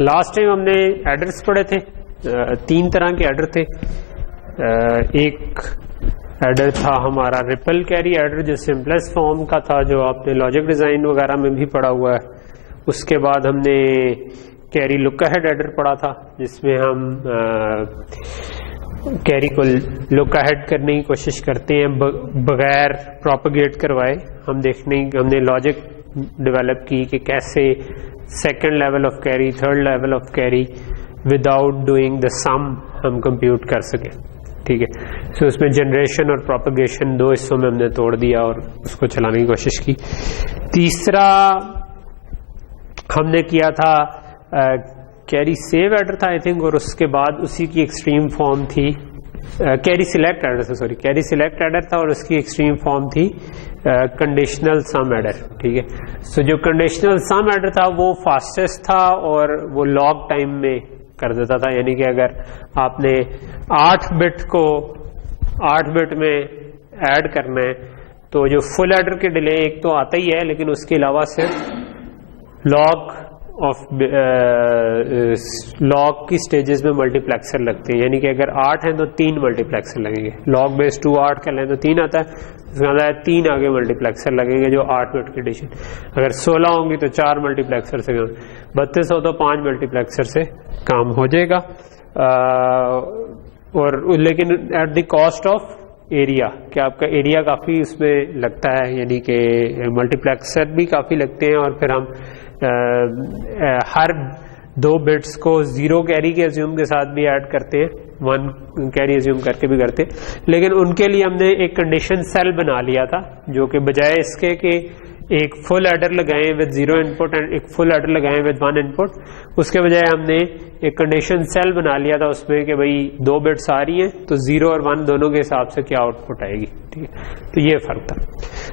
Last time हमने aiders पढ़े थे, 3 तरह के एडर थे। एक एडर था हमारा रिपल कैरी एडर जो सिंपलेस्ट फॉर्म का था, जो आपने लॉजिक डिजाइन वगैरह में भी पढ़ा हुआ है। उसके बाद हमने कैरी लुक अहेड एडर पढ़ा था, जिसमें हम कैरी को लुक अहेड करने की कोशिश करते हैं बगैर प्रोपगेट करवाए। हमने लॉजिक डेवलप की कि कैसे second level of carry, third level of carry without doing the sum हम कंप्यूट कर सके। ठीक है, सो उसमें जनरेशन और प्रोपगेशन 2 हिस्सों में हमने तोड़ दिया और उसको चलाने की कोशिश की। तीसरा हमने किया था कैरी सेव एडर था आई थिंक, और उसके बाद उसी की एक्सट्रीम फॉर्म थी कैरी सिलेक्ट एडर था, सॉरी कैरी सिलेक्ट एडर था, और उसकी एक्सट्रीम फॉर्म थी कंडीशनल सम एडर। ठीक है, सो जो कंडीशनल सम एडर था वो फास्टेस्ट था और वो लॉग टाइम में कर देता था। यानी कि अगर आपने 8 बिट को 8 बिट में ऐड करना है तो जो फुल एडर के डिले एक तो आता ही है, लेकिन उसके अलावा सिर्फ लॉग की स्टेजेस में मल्टीप्लेक्सर लगते हैं। यानी कि अगर 8 है तो 3 मल्टीप्लेक्सर लगेंगे। लॉग बेस 2 8 कर लें तो 3 आता है, उसके बाद 3 आगे मल्टीप्लेक्सर लगेंगे जो 8 बिट की एडिशन। अगर 16 होंगी तो 4 मल्टीप्लेक्सर से काम, 32 हो तो 5 मल्टीप्लेक्सर से काम हो जाएगा। और लेकिन at the cost of area, कि आपका एरिया काफ़ी उसमें लगता है, यानी कि मल्टीप्लेक्सर भी काफ़ी लगते हैं, और फिर हम हर 2 बिट्स को 0 कैरी के अज्यूम के साथ भी ऐड करते हैं, 1 कैरी अज्यूम करके भी करते हैं। लेकिन उनके लिए हमने एक कंडीशन सेल बना लिया था, जो कि बजाय इसके कि एक फुल एडर लगाएं विद 0 इनपुट एंड एक फुल एडर लगाएं विद 1 इनपुट, उसके बजाय हमने एक कंडीशन सेल बना लिया था उसमें कि भाई 2 बिट्स आ रही हैं तो 0 और 1 दोनों के हिसाब से क्या आउटपुट आएगी। ठीक है, तो ये फर्क था।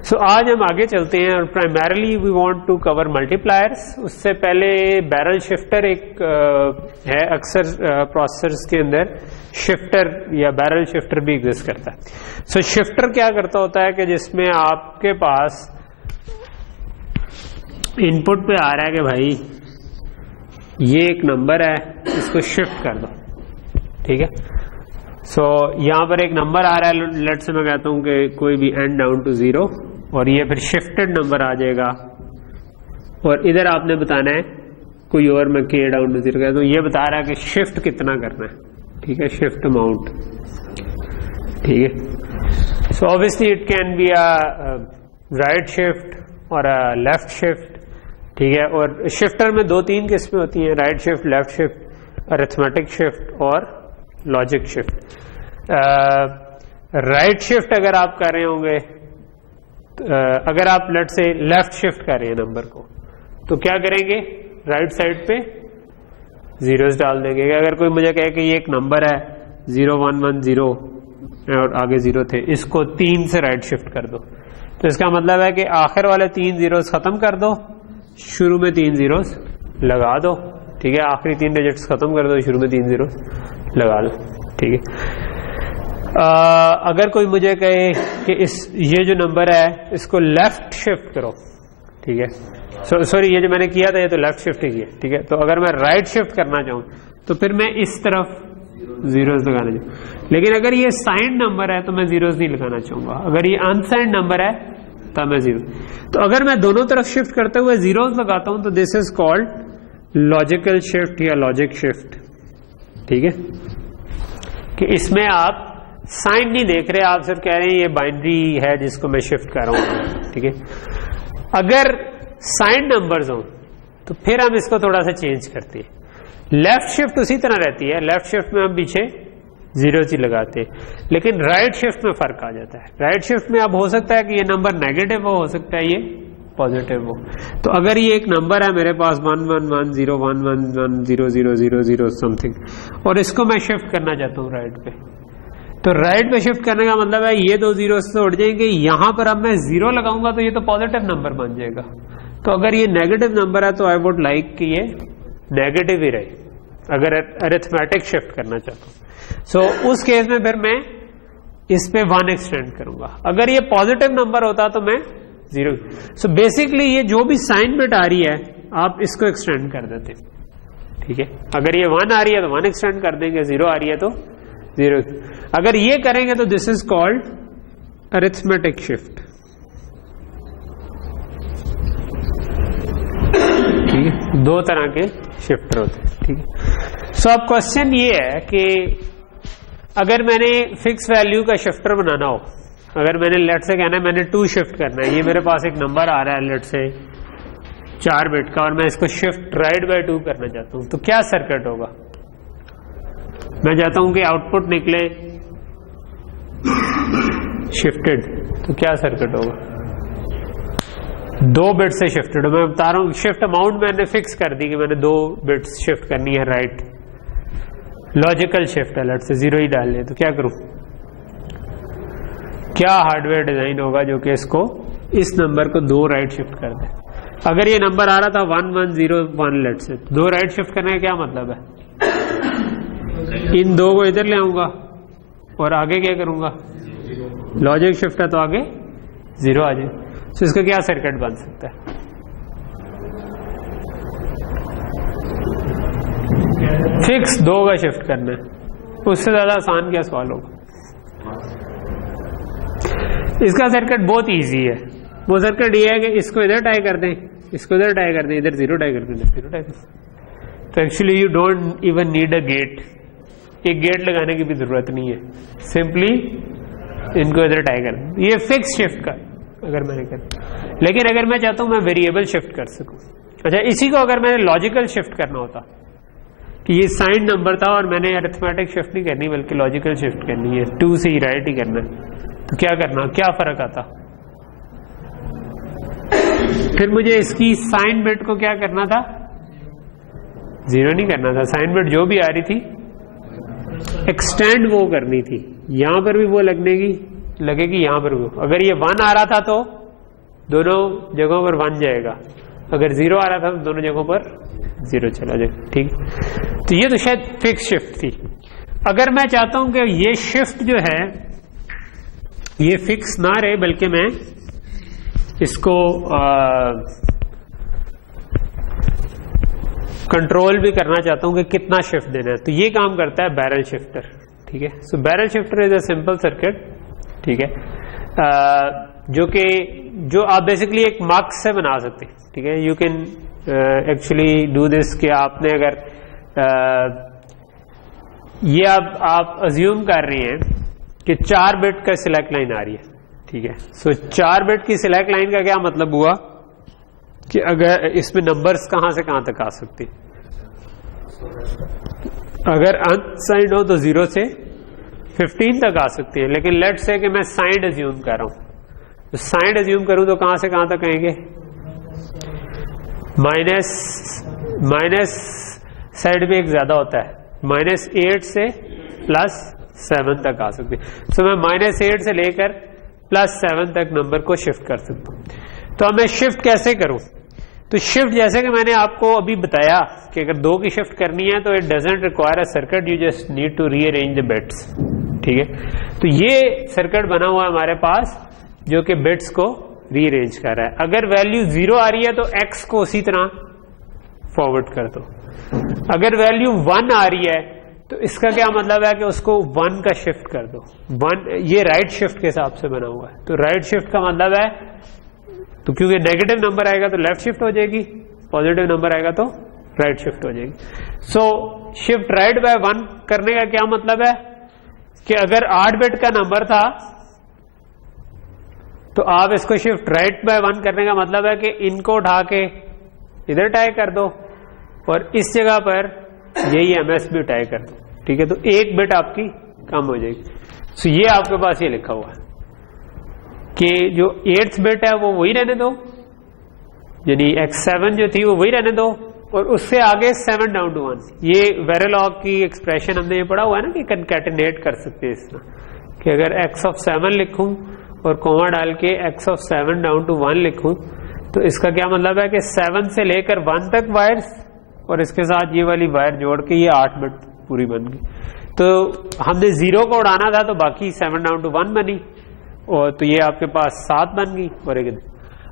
सो आज हम आगे चलते हैं और primarily we want to cover multipliers. उससे पहले बैरल शिफ्टर एक है, अक्सर प्रोसेसर्स के अंदर शिफ्टर या बैरल शिफ्टर भी एग्जिस्ट करता है। सो शिफ्टर क्या करता होता है कि जिसमें आपके पास इनपुट पे आ रहा है कि भाई ये एक नंबर है, इसको शिफ्ट कर दो। ठीक है, सो यहां पर एक नंबर आ रहा है, लेट से मैं कहता हूं कि कोई भी n डाउन टू 0, और ये फिर शिफ्टेड नंबर आ जाएगा, और इधर आपने बताना है कोई और, मैं k डाउन टू 0 कहता हूं, ये बता रहा है कि शिफ्ट कितना करना है। ठीक है, शिफ्ट अमाउंट। ठीक है, so obviously it can be a right shift और अ लेफ्ट शिफ्ट। ठीक है, और शिफ्टर में 2-3 किस्में होती हैं, right shift, left shift, arithmetic shift और लॉजिक शिफ्ट। राइट शिफ्ट अगर आप कर रहे होंगे, अगर आप लेट से लेफ्ट शिफ्ट कर रहे हैं नंबर को, तो क्या करेंगे, राइट साइड पे जीरोस डाल देंगे। अगर कोई मुझे कहे कि ये एक नंबर है 0110 और आगे 0 थे, इसको 3 से राइट शिफ्ट कर दो, तो इसका मतलब है कि आखिर वाले 3 जीरोस खत्म कर दो, शुरू में 3 जीरोस लगा दो। ठीक है, आखिरी 3 डिजिट्स खत्म कर दो, शुरू में 3 जीरोस लगा दो। ठीक है, अगर कोई मुझे कहे कि ये जो नंबर है इसको लेफ्ट शिफ्ट करो, ठीक है, सॉरी ये जो मैंने किया था ये तो लेफ्ट शिफ्ट ही किया। ठीक है, तो अगर मैं राइट शिफ्ट करना चाहूं तो फिर मैं इस तरफ जीरोस लगाना चाहूँ, लेकिन अगर ये साइंड नंबर है तो मैं जीरोस नहीं लगाना चाहूंगा। अगर ये अनसाइंड नंबर है तब मैं 0। तो अगर मैं दोनों तरफ शिफ्ट करते हुए जीरोस लगाता हूं तो this is called logical shift या लॉजिक शिफ्ट। ठीक है, कि इसमें आप साइन नहीं देख रहे, आप सिर्फ कह रहे हैं ये बाइनरी है जिसको मैं शिफ्ट कर रहा हूं। ठीक है, अगर साइंड नंबर्स हो तो फिर हम इसको थोड़ा सा चेंज करते हैं। लेफ्ट शिफ्ट उसी तरह रहती है, लेफ्ट शिफ्ट में हम पीछे जीरोस ही लगाते हैं, लेकिन राइट शिफ्ट में फर्क आ जाता है। राइट शिफ्ट में अब हो सकता है कि ये नंबर नेगेटिव हो सकता है ये पॉजिटिव हो। तो अगर ये एक नंबर है मेरे पास 1110110000 समथिंग, और इसको मैं शिफ्ट करना चाहता हूँ राइट पे, तो राइट पे शिफ्ट करने का मतलब है ये 2 जीरो से उड़ जाएंगे, यहां पर अब मैं 0 लगाऊंगा तो ये तो पॉजिटिव नंबर बन जाएगा। तो अगर ये नेगेटिव नंबर है तो आई वुड लाइक कि ये नेगेटिव ही रहे, अगर अरिथमेटिक शिफ्ट करना चाहता हूं। सो उस केस में फिर मैं इस पे 1 एक्सटेंड करूंगा। अगर ये पॉजिटिव नंबर होता तो मैं 0। सो बेसिकली ये जो भी साइन बिट आ रही है आप इसको एक्सटेंड कर देते, ठीक है। अगर ये 1 आ रही है तो 1 एक्सटेंड कर देंगे, 0 आ रही है तो 0। अगर ये करेंगे तो this is called arithmetic shift. ठीक है, 2 तरह के शिफ्टर होते हैं। ठीक है। सो अब क्वेश्चन ये है कि अगर मैंने फिक्स वैल्यू का शिफ्टर बनाना हो, अगर मैंने लेट से कहना है मैंने 2 शिफ्ट करना है, ये मेरे पास एक नंबर आ रहा है लेट से 4 बिट का, और मैं इसको शिफ्ट राइट बाय 2 करना चाहता हूं, तो क्या सर्किट होगा? मैं चाहता हूं कि आउटपुट निकले शिफ्टेड, तो क्या सर्किट होगा? 2 बिट से शिफ्टेड। मैं बता रहा हूं शिफ्ट अमाउंट मैंने फिक्स कर दी कि मैंने 2 बिट्स शिफ्ट करनी है राइट। लॉजिकल शिफ्ट अलर्ट से 0 ही डाल लिया, तो क्या करूं? क्या हार्डवेयर डिजाइन होगा जो कि इसको इस नंबर को 2 राइट शिफ्ट कर दे? अगर ये नंबर आ रहा था 1101 लेट से, 2 राइट शिफ्ट करने का क्या मतलब है? इन 2 को इधर ले आऊंगा और आगे क्या करूंगा? लॉजिक शिफ्ट है तो आगे 0 आ जाए। तो इसका क्या सर्किट बन सकता है? फिक्स 2 का शिफ्ट करना है, उससे ज्यादा आसान क्या सवाल होगा? इसका सर्किट बहुत इजी है। वो सर्किट ये है कि इसको इधर टाई कर दें, इसको इधर टाई कर दें, इधर 0 टाई कर दें, 0 टाई कर दें। तो actually you don't even need a gate, एक गेट लगाने की भी जरूरत नहीं है, सिंपली इनको इधर टाई कर दें। ये फिक्स शिफ्ट का अगर मैंने कर, लेकिन अगर मैं चाहता हूं मैं वेरिएबल शिफ्ट कर सकूं, अच्छा इसी को अगर मैंने लॉजिकल शिफ्ट करना होता कि ये साइन नंबर था और मैंने अरिथमेटिक शिफ्ट नहीं करनी बल्कि लॉजिकल शिफ्ट करनी है, 2 से ही राइट ही करना है, तो क्या करना, क्या फर्क आता? फिर मुझे इसकी साइन बिट को क्या करना था? 0 नहीं करना था। साइन बिट जो भी आ रही थी एक्सटेंड वो करनी थी, यहां पर भी वो लगेगी यहां पर भी। अगर ये 1 आ रहा था तो दोनों जगहों पर 1 जाएगा, अगर 0 आ रहा था तो दोनों जगहों पर 0 चला जाएगा। ठीक, तो ये तो शायद फिक्स शिफ्ट थी। अगर मैं चाहता हूं कि ये शिफ्ट जो है ये फिक्स ना रहे बल्कि मैं इसको कंट्रोल भी करना चाहता हूं कि कितना शिफ्ट देना है, तो ये काम करता है बैरल शिफ्टर। ठीक है, so barrel shifter is a simple circuit. ठीक है, जो आप बेसिकली एक मार्क्स से बना सकते हैं। ठीक है, you can actually do this कि आपने अगर ये आप अज्यूम कर रही हैं कि 4 बिट का सिलेक्ट लाइन आ रही है। ठीक है, सो 4 बिट की सिलेक्ट लाइन का क्या मतलब हुआ कि अगर इसमें नंबर्स कहां से कहां तक आ सकती, अगर अनसाइंड हो तो 0 से 15 तक आ सकती है, लेकिन लेट से कि मैं साइंड अज्यूम कर रहा हूं, तो साइंड अज्यूम करूं तो कहां से कहां तक आएंगे? माइनस साइड में एक ज्यादा होता है, -8 से +7 तक आ सकती है। सो मैं -8 से लेकर +7 तक नंबर को शिफ्ट कर सकता हूं। तो अब मैं शिफ्ट कैसे करूं? तो शिफ्ट जैसे कि मैंने आपको अभी बताया कि अगर 2 की शिफ्ट करनी है तो it doesn't require a circuit, you just need to rearrange the bits. ठीक है, तो ये सर्किट बना हुआ है हमारे पास जो कि बिट्स को रीअरेंज कर रहा है। अगर वैल्यू 0 आ रही है तो x को उसी तरह फॉरवर्ड कर दो, अगर वैल्यू 1 आ रही है तो इसका क्या मतलब है कि उसको 1 का शिफ्ट कर दो। 1 ये राइट शिफ्ट के हिसाब से बना हुआ है, तो राइट शिफ्ट का मतलब है, तो क्योंकि नेगेटिव नंबर आएगा तो लेफ्ट शिफ्ट हो जाएगी, पॉजिटिव नंबर आएगा तो राइट शिफ्ट हो जाएगी। सो शिफ्ट राइट बाय 1 करने का क्या मतलब है कि अगर 8 बिट का नंबर था तो आप इसको शिफ्ट राइट बाय 1 करने का मतलब है कि इनको उठा के इधर टाई कर दो और इस जगह पर यही एमएस भी टाई कर दो। ठीक है, तो 1 बिट आपकी कम हो जाएगी। सो ये आपके पास ये लिखा हुआ है कि जो 8th बिट है वो वही रहने दो, यानी x7 जो थी वो वही रहने दो, और उससे आगे 7 डाउन टू 1। ये वेरिलॉग की एक्सप्रेशन हमने ये पढ़ा हुआ है ना कि कंकैटिनेट कर सकते हैं इस तरह कि अगर x of 7 लिखूं और कोमा डाल के x of 7 डाउन टू 1 लिखूं तो इसका क्या मतलब है कि 7 से लेकर 1 तक वायर्स और इसके साथ ये वाली वायर जोड़ के ये 8 बिट पूरी बन गई। तो हमने 0 को उड़ाना था तो बाकी 7 डाउन टू 1 बनी, और तो ये आपके पास 7 बन गई। और एक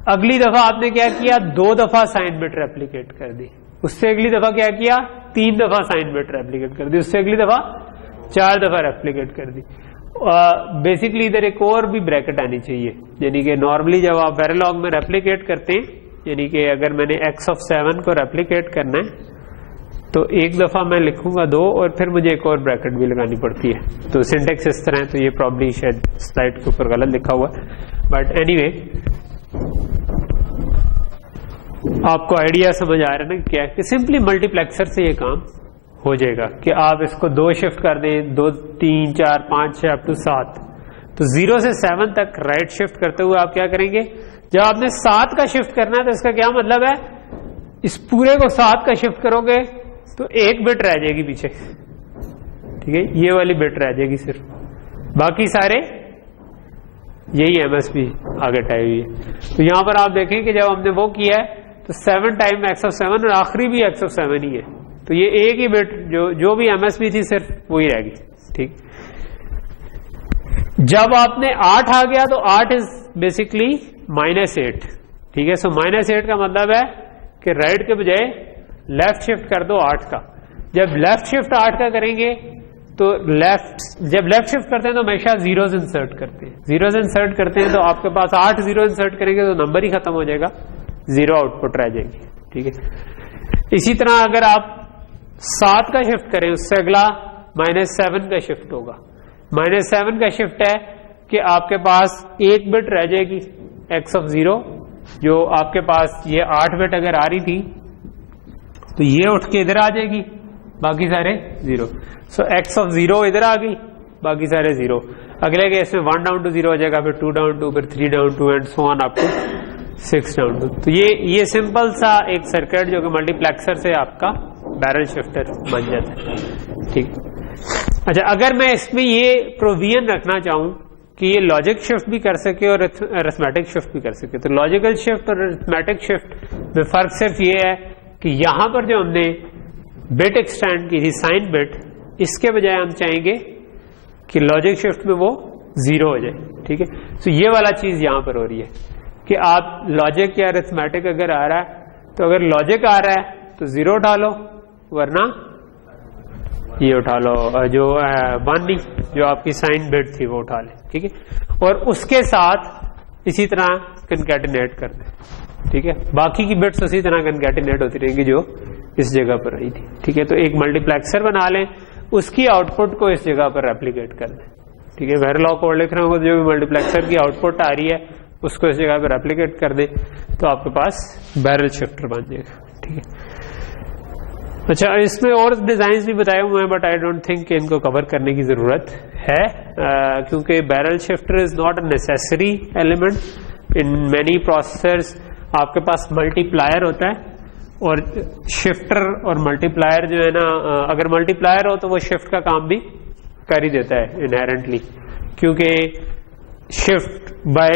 अगली दफा आपने क्या किया, 2 दफा साइन बिट रेप्लिकेट कर दी, उससे अगली दफा क्या किया 3 दफा साइन बिट रेप्लिकेट कर दी, उससे अगली दफा 4 दफा रेप्लिकेट कर दी। बेसिकली इधर एक और भी ब्रैकेट आनी चाहिए, यानी कि नॉर्मली जब आप वेरिलॉग में रेप्लिकेट करते हैं, यानी कि अगर मैंने x ऑफ 7 को रेप्लिकेट करना है तो एक दफा मैं लिखूंगा 2 और फिर मुझे एक और ब्रैकेट भी लगानी पड़ती है। तो सिंटेक्स इस तरह है, तो ये प्रॉब्ली शायद स्लाइड के ऊपर गलत लिखा हुआ है, बट एनीवे आपको आइडिया समझ आ रहा है ना क्या है कि सिंपली मल्टीप्लेक्सर से ये काम हो जाएगा कि आप इसको 2 शिफ्ट कर दें, 2 3 4 5 6 अप टू 7, तो 0 से 7 तक राइट शिफ्ट करते हुए आप क्या करेंगे, जब आपने 7 का शिफ्ट करना है तो इसका क्या मतलब है, इस पूरे को 7 का शिफ्ट करोगे तो एक बिट रह जाएगी पीछे, ठीक है, ये वाली बिट रह जाएगी सिर्फ, बाकी सारे यही एमएसबी आगे टाइप हुई है। तो यहां पर आप देखें कि जब हमने वो किया है तो 7 टाइम x ऑफ 7 और आखिरी भी x ऑफ 7 ही है, तो ये एक ही बिट जो भी एमएसबी थी सिर्फ वही रहेगी, ठीक। जब आपने 8 आ गया तो 8 इज बेसिकली -8, ठीक है। सो -8 का मतलब है कि राइट के बजाय लेफ्ट शिफ्ट कर दो 8 का। जब लेफ्ट शिफ्ट 8 का करेंगे तो जब लेफ्ट शिफ्ट करते हैं तो हमेशा जीरोस इंसर्ट करते हैं, जीरोस इंसर्ट करते हैं तो आपके पास 8 जीरो इंसर्ट करेंगे तो नंबर ही खत्म हो जाएगा, 0 आउटपुट रह जाएगी, ठीक है। इसी तरह अगर आप 7 का शिफ्ट करें उससे अगला -7 का शिफ्ट होगा। -7 का शिफ्ट है कि आपके पास एक बिट रह जाएगी x ऑफ 0, जो आपके पास ये 8 बिट अगर आ रही थी तो ये उठ के इधर आ जाएगी, बाकी सारे 0। सो x ऑफ 0 इधर आ गई, बाकी सारे 0। अगले केस में 1 डाउन टू 0 हो जाएगा, फिर 2 डाउन टू, फिर 3 down to and so on up to 6 down to. तो ये सिंपल सा एक सर्किट जो कि मल्टीप्लेक्सर से आपका बैरल शिफ्टर बन जाता है, ठीक। अच्छा, अगर मैं इसमें ये प्रोविजन रखना चाहूं कि ये लॉजिक शिफ्ट भी कर सके और अरिथमेटिक शिफ्ट भी कर सके, तो लॉजिकल शिफ्ट और अरिथमेटिक शिफ्ट में फर्क सिर्फ ये है कि यहां पर जो हमने बिट एक्सटेंड की थी साइन बिट, इसके बजाय हम चाहेंगे कि लॉजिक शिफ्ट में वो 0 हो जाए, ठीक है। तो ये वाला चीज यहां पर हो रही है कि आप लॉजिक या अरिथमेटिक अगर आ रहा है तो अगर लॉजिक आ रहा है तो 0 उठा लो, वरना ये उठा लो जो 1 नहीं, जो आपकी साइन बिट थी वो उठा ले, ठीक है। और उसके साथ इसी तरह कनकैटिनेट कर दें, ठीक है। बाकी की बिट्स उसी तरह कनकैटिनेट होती रहेंगी जो इस जगह पर आई थी, ठीक है। तो एक मल्टीप्लेक्सर बना लें, उसकी आउटपुट को इस जगह पर रेप्लिकेट कर दें, ठीक है। वेरिलॉग कोड लिख रहे हो, जो भी मल्टीप्लेक्सर की आउटपुट आ रही है उसको इस जगह पर रेप्लिकेट कर दें तो आपके पास बैरल शिफ्टर बन जाएगा, ठीक है। अच्छा, इसमें और डिजाइन भी बताए हुए हैं, बट आई डोंट थिंक इनको कवर करने की जरूरत है, क्योंकि barrel shifter is not a necessary element in many processors. आपके पास मल्टीप्लायर होता है और शिफ्टर और मल्टीप्लायर जो है ना, अगर मल्टीप्लायर हो तो वो शिफ्ट का काम भी कर ही देता है इनहेरेंटली, क्योंकि शिफ्ट बाय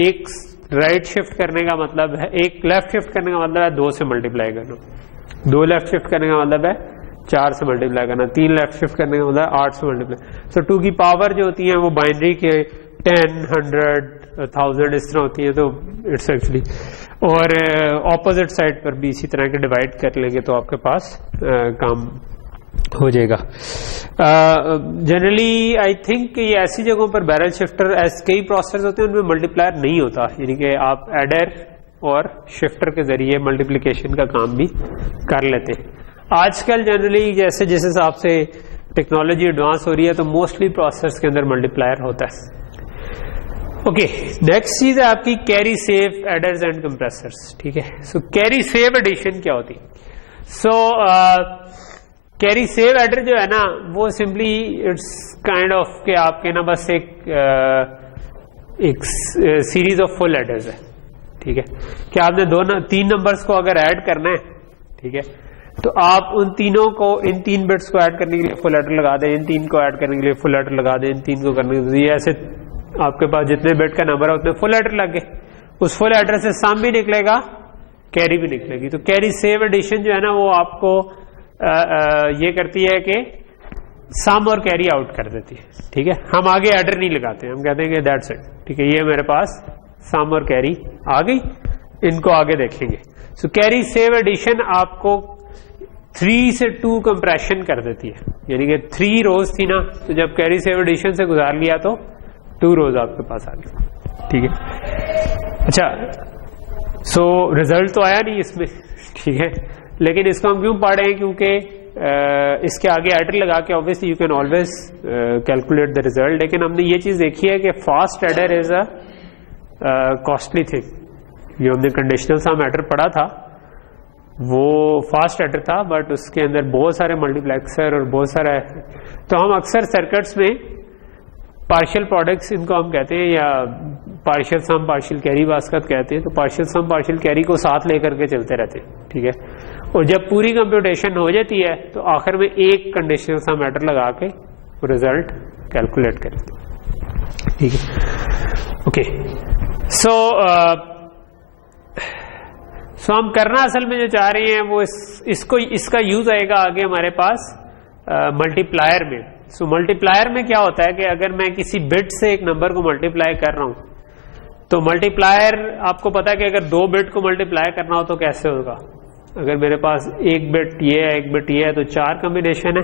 एक राइट शिफ्ट करने का मतलब है, एक लेफ्ट शिफ्ट करने का मतलब है 2 से मल्टीप्लाई करना, 2 लेफ्ट शिफ्ट करने का मतलब है 4 से मल्टीप्लाई करना, 3 लेफ्ट शिफ्ट करने का मतलब है 8 से मल्टीप्लाई। सो 2 की पावर जो होती है वो बाइनरी के 10, 100, 1000 इस तरह होती है, तो इट्स एक्चुअली, और ऑपोजिट साइड पर भी इसी तरह के डिवाइड कर लेंगे तो आपके पास काम हो जाएगा। जनरली आई थिंक ये ऐसी जगहों पर बैरल शिफ्टर, कई प्रोसेसर होते हैं उनमें मल्टीप्लायर नहीं होता, यानी कि आप एडर और शिफ्टर के जरिए मल्टीप्लिकेशन का काम भी कर लेते हैं। आजकल जनरली जैसे जिस हिसाब से टेक्नोलॉजी एडवांस हो रही है तो मोस्टली प्रोसेसर्स के अंदर मल्टीप्लायर होता है। ओके, नेक्स्ट चीज है आपकी carry save aiders and compressors, ठीक है। सो कैरी सेव एडिशन क्या होती है? सो कैरी सेव एडर जो है ना वो सिंपली इट्स काइंड ऑफ के आपके ना बस एक सीरीज ऑफ फुल एडर्स है, ठीक है। कि आपने 3 नंबर्स को अगर ऐड करना है, ठीक है, तो आप उन तीनों को, इन 3 बिट्स को ऐड करने के लिए फुल एडर लगा दें, इन 3 को ऐड करने के लिए फुल एडर लगा दें, इन 3 को करने के लिए, ऐसे आपके पास जितने बिट का नंबर है उतने फुल एडर लगे, उस फुल एडर से सम भी निकलेगा, कैरी भी निकलेगी। तो कैरी सेव एडिशन जो है ना वो आपको ये करती है कि सम और कैरी आउट कर देती है, ठीक है। हम आगे एडर नहीं लगाते, हम कहते हैं कि दैट्स इट, ठीक है, ये मेरे पास सम और कैरी आ गई, इनको आगे देखेंगे। सो कैरी सेव एडिशन आपको 3 से 2 कंप्रेशन कर देती है, यानी कि 3 रोज थी ना, तो जब कैरी सेव एडिशन से गुजार लिया तो 2 रोज आपके पास आ गई। ठीक है, अच्छा सो रिजल्ट तो आया नहीं इसमें, ठीक है, लेकिन इसको हम क्यों पढ़ रहे हैं, क्योंकि इसके आगे एडर लगा के obviously you can always calculate the result, लेकिन हमने ये चीज देखी है कि fast adder is a costly thing. जो हमने कंडीशनल सम एडर पढ़ा था वो फास्ट एडर था, बट उसके अंदर बहुत सारे मल्टीप्लेक्सर और बहुत सारा है। तो हम अक्सर सर्किट्स में पार्शियल प्रोडक्ट्स इनको हम कहते हैं, या पार्शियल सम पार्शियल कैरी बास्केट कहते हैं, तो पार्शियल सम पार्शियल कैरी को साथ लेकर के चलते रहते हैं। ठीक है, और जब पूरी कंप्यूटेशन हो जाती है तो आखिर में एक कंडीशनल सम एडर लगा के रिजल्ट कैलकुलेट करें। ठीक है, ओके, सो हम करना असल में जो चाह रहे हैं वो इसका यूज आएगा आगे हमारे पास मल्टीप्लायर में। सो मल्टीप्लायर में क्या होता है कि अगर मैं किसी बिट से एक नंबर को मल्टीप्लाई कर रहा हूं, तो मल्टीप्लायर आपको पता है कि अगर 2 बिट को मल्टीप्लाई करना हो तो कैसे होगा। अगर मेरे पास एक बिट ये है, एक बिट ये है, तो 4 कॉम्बिनेशन है।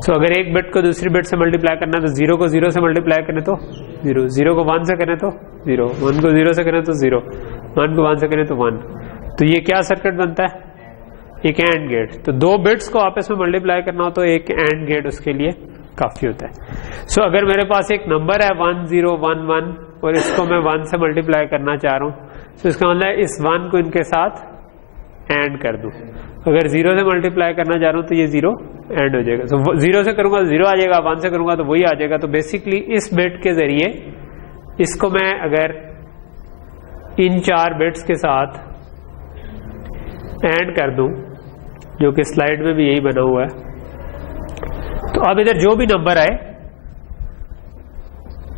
सो अगर एक बिट को दूसरी बिट से मल्टीप्लाई करना है तो 0 को 0 से मल्टीप्लाई करें तो 0, 0 को 1 से करें तो 0, 1 को 0 से करें तो 0, 1 को 1 से करें तो 1। तो ये क्या सर्किट बनता है, एक एंड गेट। तो 2 बिट्स को आपस में मल्टीप्लाई करना हो तो एक एंड गेट उसके लिए काफी होता है। सो अगर मेरे पास एक नंबर है 1011 और इसको मैं 1 से मल्टीप्लाई करना चाह रहा हूं, तो इसका मतलब है इस 1 को इनके साथ एंड कर दूं। अगर 0 से मल्टीप्लाई करना चाह रहा हूं तो ये 0 एंड हो जाएगा। तो 0 से करूंगा तो 0 आ जाएगा, 1 से करूंगा तो वही आ जाएगा। तो बेसिकली इस बिट के जरिए इसको मैं अगर इन 4 बिट्स के साथ एंड कर दूं, जो कि स्लाइड में भी यही बना हुआ है, तो अब इधर जो भी नंबर आए,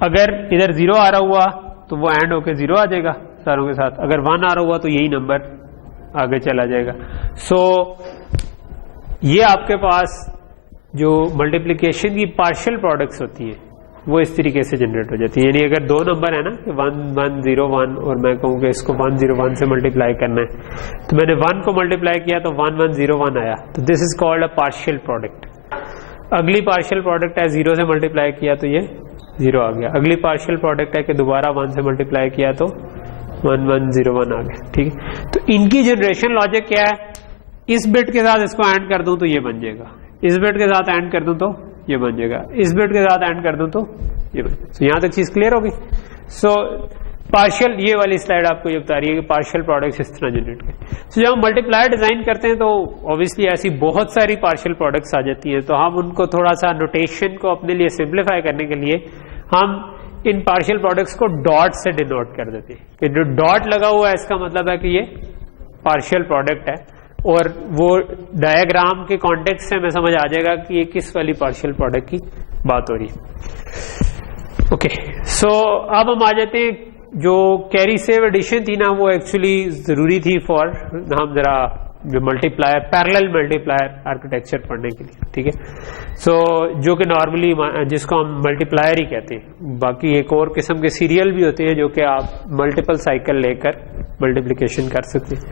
अगर इधर 0 आ रहा हुआ तो वो एंड होके 0 आ जाएगा सारों के साथ, अगर 1 आ रहा हुआ तो यही नंबर आगे चला जाएगा। सो ये आपके पास जो मल्टीप्लिकेशन की पार्शियल प्रोडक्ट्स होती है वो इस तरीके से जनरेट हो जाती है। यानी अगर 2 नंबर है ना, 1101 और मैं कहूँ कि इसको 101 से मल्टीप्लाई करना है, तो मैंने 1 को मल्टीप्लाई किया तो 1101 आया, तो this is called a partial product. अगली पार्शियल प्रोडक्ट है 0 से मल्टीप्लाई किया तो ये 0 आ गया। अगली पार्शियल प्रोडक्ट है कि दोबारा 1 से मल्टीप्लाई किया तो 1101 आ गया। ठीक है, तो इनकी जनरेशन लॉजिक क्या है, इस बिट के साथ इसको एंड कर दूं तो ये बन जाएगा, इस बिट के साथ एंड कर दूं तो ये बन जाएगा, इस बिट के साथ एंड कर दूं तो ये बन जाएगा। So, यहां तक चीज क्लियर होगी। सो पार्शियल, ये वाली स्लाइड आपको ये बता रही है कि पार्शियल प्रोडक्ट्स इस तरह जनरेट करें। सो जब हम मल्टीप्लायर डिजाइन करते हैं तो ऑब्वियसली ऐसी बहुत सारी पार्शियल प्रोडक्ट्स आ जाती हैं, तो हम उनको थोड़ा सा नोटेशन को अपने लिए सिंप्लीफाई करने के लिए हम इन पार्शियल प्रोडक्ट्स को डॉट से डिनोट कर देते हैं कि जो डॉट लगा हुआ है इसका मतलब है कि ये पार्शियल प्रोडक्ट है, और वो डायग्राम के कॉन्टेक्स्ट से हमें समझ आ जाएगा कि ये किस वाली पार्शियल प्रोडक्ट की बात हो रही है। ओके, सो अब हम आ जाते हैं, जो कैरी सेव एडिशन थी ना वो एक्चुअली जरूरी थी फॉर हम जरा जो मल्टीप्लायर, पैरेलल मल्टीप्लायर आर्किटेक्चर पढ़ने के लिए। ठीक है, सो जो कि नॉर्मली जिसको हम मल्टीप्लायर ही कहते हैं, बाकी एक और किस्म के सीरियल भी होते हैं जो कि आप मल्टीपल साइकिल लेकर मल्टीप्लिकेशन कर सकते हैं।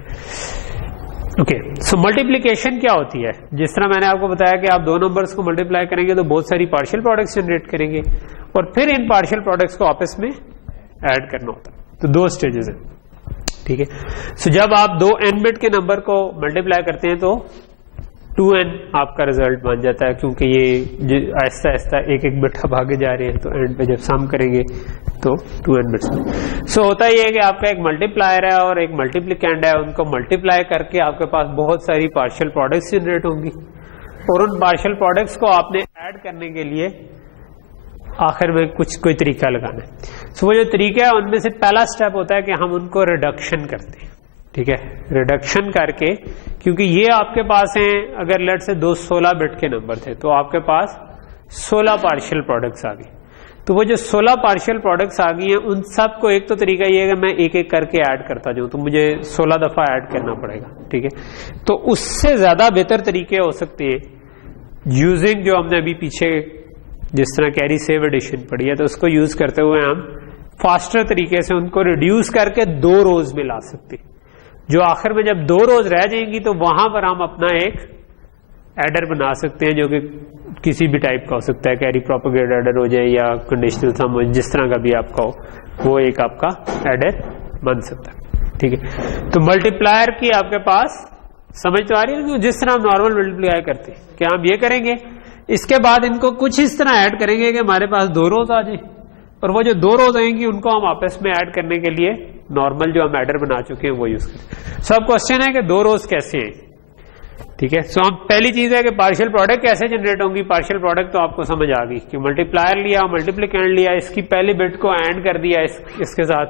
ओके, सो मल्टीप्लिकेशन क्या होती है, जिस तरह मैंने आपको बताया कि आप 2 नंबर्स को मल्टीप्लाई करेंगे तो बहुत सारी पार्शियल प्रोडक्ट्स जनरेट करेंगे और फिर इन पार्शियल प्रोडक्ट्स को आपस में ऐड करना होता है। तो 2 स्टेजेस हैं। ठीक है, सो जब आप 2 n बिट के नंबर को मल्टीप्लाई करते हैं तो 2n आपका रिजल्ट बन जाता है, क्योंकि ये आहिस्ता आहिस्ता एक एक बिट अब आगे जा रहे हैं, तो एंड पे जब सम करेंगे तो 2n बिट्स। सो होता ये है कि आपका एक मल्टीप्लायर है और एक मल्टीप्लिकेंड है, उनको मल्टीप्लाई करके आपके पास बहुत सारी पार्शियल प्रोडक्ट्स जनरेट होंगी, और उन पार्शियल प्रोडक्ट्स को आपने ऐड करने के लिए आखिर में कोई तरीका लगाना है। सो वो जो तरीका है उनमें से पहला स्टेप होता है कि हम उनको रिडक्शन करते हैं। ठीक है, रिडक्शन करके, क्योंकि ये आपके पास हैं, अगर लेट से 16 बिट के नंबर थे तो आपके पास 16 पार्शियल प्रोडक्ट्स आ गई। तो वो जो 16 पार्शियल प्रोडक्ट्स आ गई हैं उन सब को एक तो तरीका ये है कि मैं एक एक करके ऐड करता जाऊं, तो मुझे 16 दफा ऐड करना पड़ेगा। ठीक है, तो उससे ज्यादा बेहतर तरीके हो सकते हैं यूजिंग जो हमने अभी पीछे जिस तरह कैरी सेव एडिशन पढ़ी है, तो उसको यूज करते हुए हम फास्टर तरीके से उनको रिड्यूस करके 2 रोज में ला सकते हैं। जो आखिर में जब 2 रोज रह जाएंगी तो वहां पर हम अपना एक एडर बना सकते हैं, जो कि किसी भी टाइप का हो सकता है, कैरी प्रोपेगेट एडर हो जाए या कंडीशनल सम हो, जिस तरह का भी आपका हो, वो एक आपका एडर बन सकता है। ठीक है, तो मल्टीप्लायर की आपके पास समझ तो आ रही है कि जिस तरह हम नॉर्मल मल्टीप्लाई करते हैं, क्या हम ये करेंगे, इसके बाद इनको कुछ इस तरह ऐड करेंगे कि हमारे पास 2 रोज आ जाए, और वो जो 2 रोज आएंगी उनको हम आपस में ऐड करने के लिए नॉर्मल जो हम एडर बना चुके हैं वो यूज करें। सो अब क्वेश्चन है कि 2 रोज कैसे हैं। ठीक है, सो हम पहली चीज है कि पार्शियल प्रोडक्ट कैसे जनरेट होंगी। पार्शियल प्रोडक्ट तो आपको समझ आ गई कि मल्टीप्लायर लिया, मल्टीप्लिकेंड लिया, इसकी पहली बिट को एंड कर दिया, इसके साथ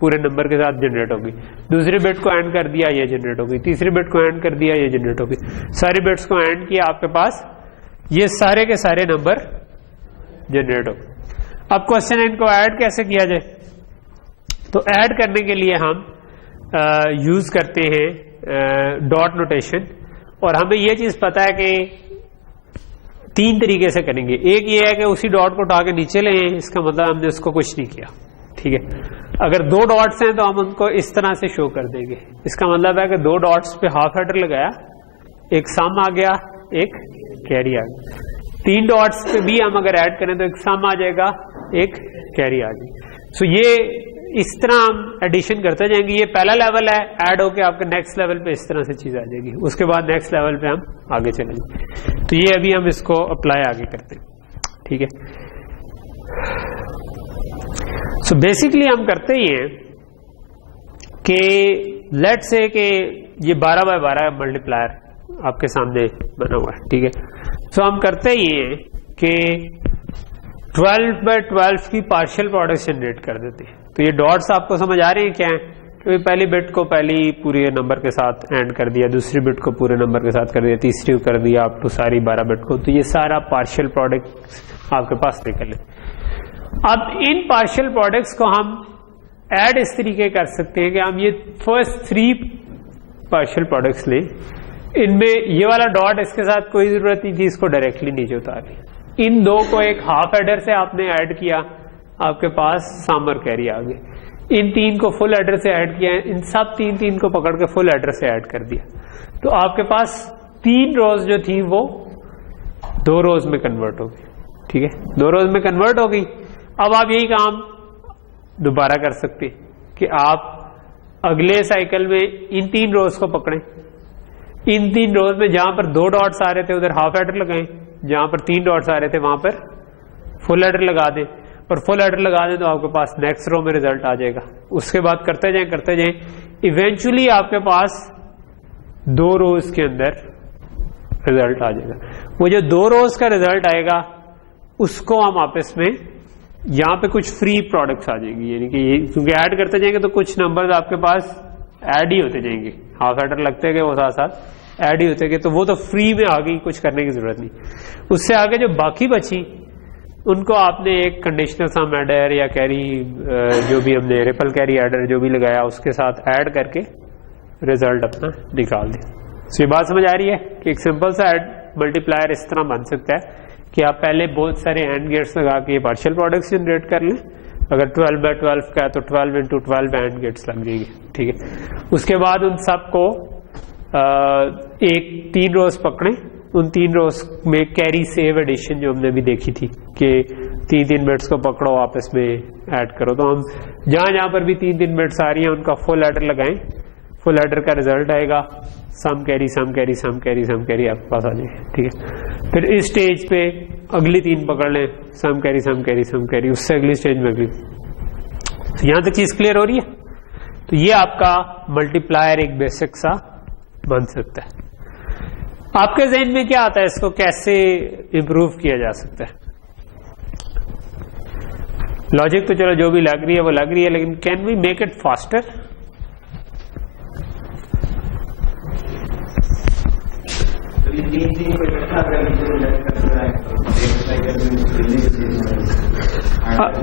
पूरे नंबर के साथ जनरेट होगी, दूसरी बिट को एंड कर दिया, ये जनरेट होगी, तीसरी बिट को एंड कर दिया, ये जनरेट होगी, सारी बिट्स को एंड किया, आपके पास ये सारे के सारे नंबर जनरेट हो। अब क्वेश्चन है इनको ऐड कैसे किया जाए। तो ऐड करने के लिए हम यूज करते हैं डॉट नोटेशन, और हमें यह चीज पता है कि 3 तरीके से करेंगे। एक ये है कि उसी डॉट को उठा के नीचे ले, इसका मतलब हमने उसको कुछ नहीं किया। ठीक है, अगर 2 डॉट्स हैं तो हम उनको इस तरह से शो कर देंगे। इसका मतलब है कि 2 डॉट्स पे हाफ हेडर लगाया, एक सम आ गया, एक कैरी आ गया। 3 डॉट्स पे भी हम अगर ऐड करें तो एक सम आ जाएगा, एक कैरी आ जाएगी। सो ये इस तरह हम एडिशन करते जाएंगे। ये पहला लेवल है, ऐड होके आपके नेक्स्ट लेवल पे इस तरह से चीज आ जाएगी, उसके बाद नेक्स्ट लेवल पे हम आगे चलेंगे। तो ये अभी हम इसको अप्लाई आगे करते हैं। ठीक है, सो बेसिकली हम करते ही हैं कि लेट्स से कि ये 12 बाय 12 मल्टीप्लायर आपके सामने बना हुआ है। ठीक है, सो हम करते ही हैं कि 12 बाय 12 की पार्शियल प्रोडक्ट जनरेट कर देते हैं। तो ये डॉट्स आपको समझ आ रहे हैं क्या है, कि पहली बिट को पहली पूरे नंबर के साथ एंड कर दिया, दूसरी बिट को पूरे नंबर के साथ कर दिया, तीसरी को कर दिया अप टू सारी 12 बिट को। तो ये सारा पार्शियल प्रोडक्ट आपके पास निकल है। अब इन पार्शियल प्रोडक्ट्स को हम ऐड इस तरीके कर सकते हैं कि हम ये फर्स्ट 3 पार्शियल प्रोडक्ट्स लें, इनमें ये वाला डॉट इसके साथ कोई जरूरत नहीं थी, इसको डायरेक्टली नीचे उतार। इन 2 को एक हाफ एडर से आपने ऐड किया, आपके पास सम और कैरी आ गए। इन 3 को फुल एडर से ऐड किया, इन सब 3 को पकड़ के फुल एडर से ऐड कर दिया। तो आपके पास 3 रोज जो थी वो 2 रोज में कन्वर्ट हो गई। ठीक है, 2 रोज में कन्वर्ट हो गई। अब आप यही काम दोबारा कर सकते कि आप अगले साइकिल में इन 3 रोज को पकड़ें, इन 3 रोज में जहां पर 2 डॉट्स आ रहे थे उधर हाफ एडर लगाएं, जहां पर 3 डॉट्स आ रहे थे वहां पर फुल एडर लगा दें, और फुल एडर लगा दें तो आपके पास नेक्स्ट रो में रिजल्ट आ जाएगा। उसके बाद करते जाएं, इवेंचुअली आपके पास 2 रोज के अंदर रिजल्ट आ जाएगा। वो जो 2 रोज का रिजल्ट आएगा उसको हम आपस में यहां पे कुछ फ्री प्रोडक्ट्स आ जाएंगी, यानी कि ये क्योंकि ऐड करते जाएंगे तो कुछ नंबर्स आपके पास ऐड ही होते जाएंगे, हाफ एडर लगते गए वो साथ साथ ऐड ही होते गए, तो वो तो फ्री में आ गई, कुछ करने की जरूरत नहीं। उससे आगे जो बाकी बची उनको आपने एक कंडीशनल सम एडर या कैरी जो भी हमने रिपल कैरी एडर जो भी लगाया उसके साथ ऐड करके रिजल्ट अपना निकाल दें। तो ये बात समझ आ रही है कि एक सिंपल सा मल्टीप्लायर इस तरह बन सकता है कि आप पहले बहुत सारे एंड गेट्स लगा के पार्शियल प्रोडक्ट्स जनरेट कर लें। अगर 12 बाय 12 का है तो 12 into 12 एंड गेट्स लग जाएगी। ठीक है, उसके बाद उन सबको एक 3 रोज पकड़े, उन 3 रोज में कैरी सेव एडिशन जो हमने भी देखी थी कि 3 बिट्स को पकड़ो आपस में ऐड करो। तो हम जहां जहां पर भी 3 बिट्स आ रही हैं उनका फुल एडर लगाएं, फुल एडर का रिजल्ट आएगा sum carry sum carry sum carry sum carry आपके पास आ जाएगी। ठीक है, फिर इस स्टेज पे अगली 3 पकड़ लें, sum carry sum carry sum carry, उससे अगली स्टेज में अगली। तो यहां तक चीज क्लियर हो रही है। तो ये आपका मल्टीप्लायर एक बेसिक सा बन सकता है। आपके ज़हन में क्या आता है, इसको कैसे इंप्रूव किया जा सकता है? लॉजिक तो चलो जो भी लग रही है वो लग रही है, लेकिन can we make it faster?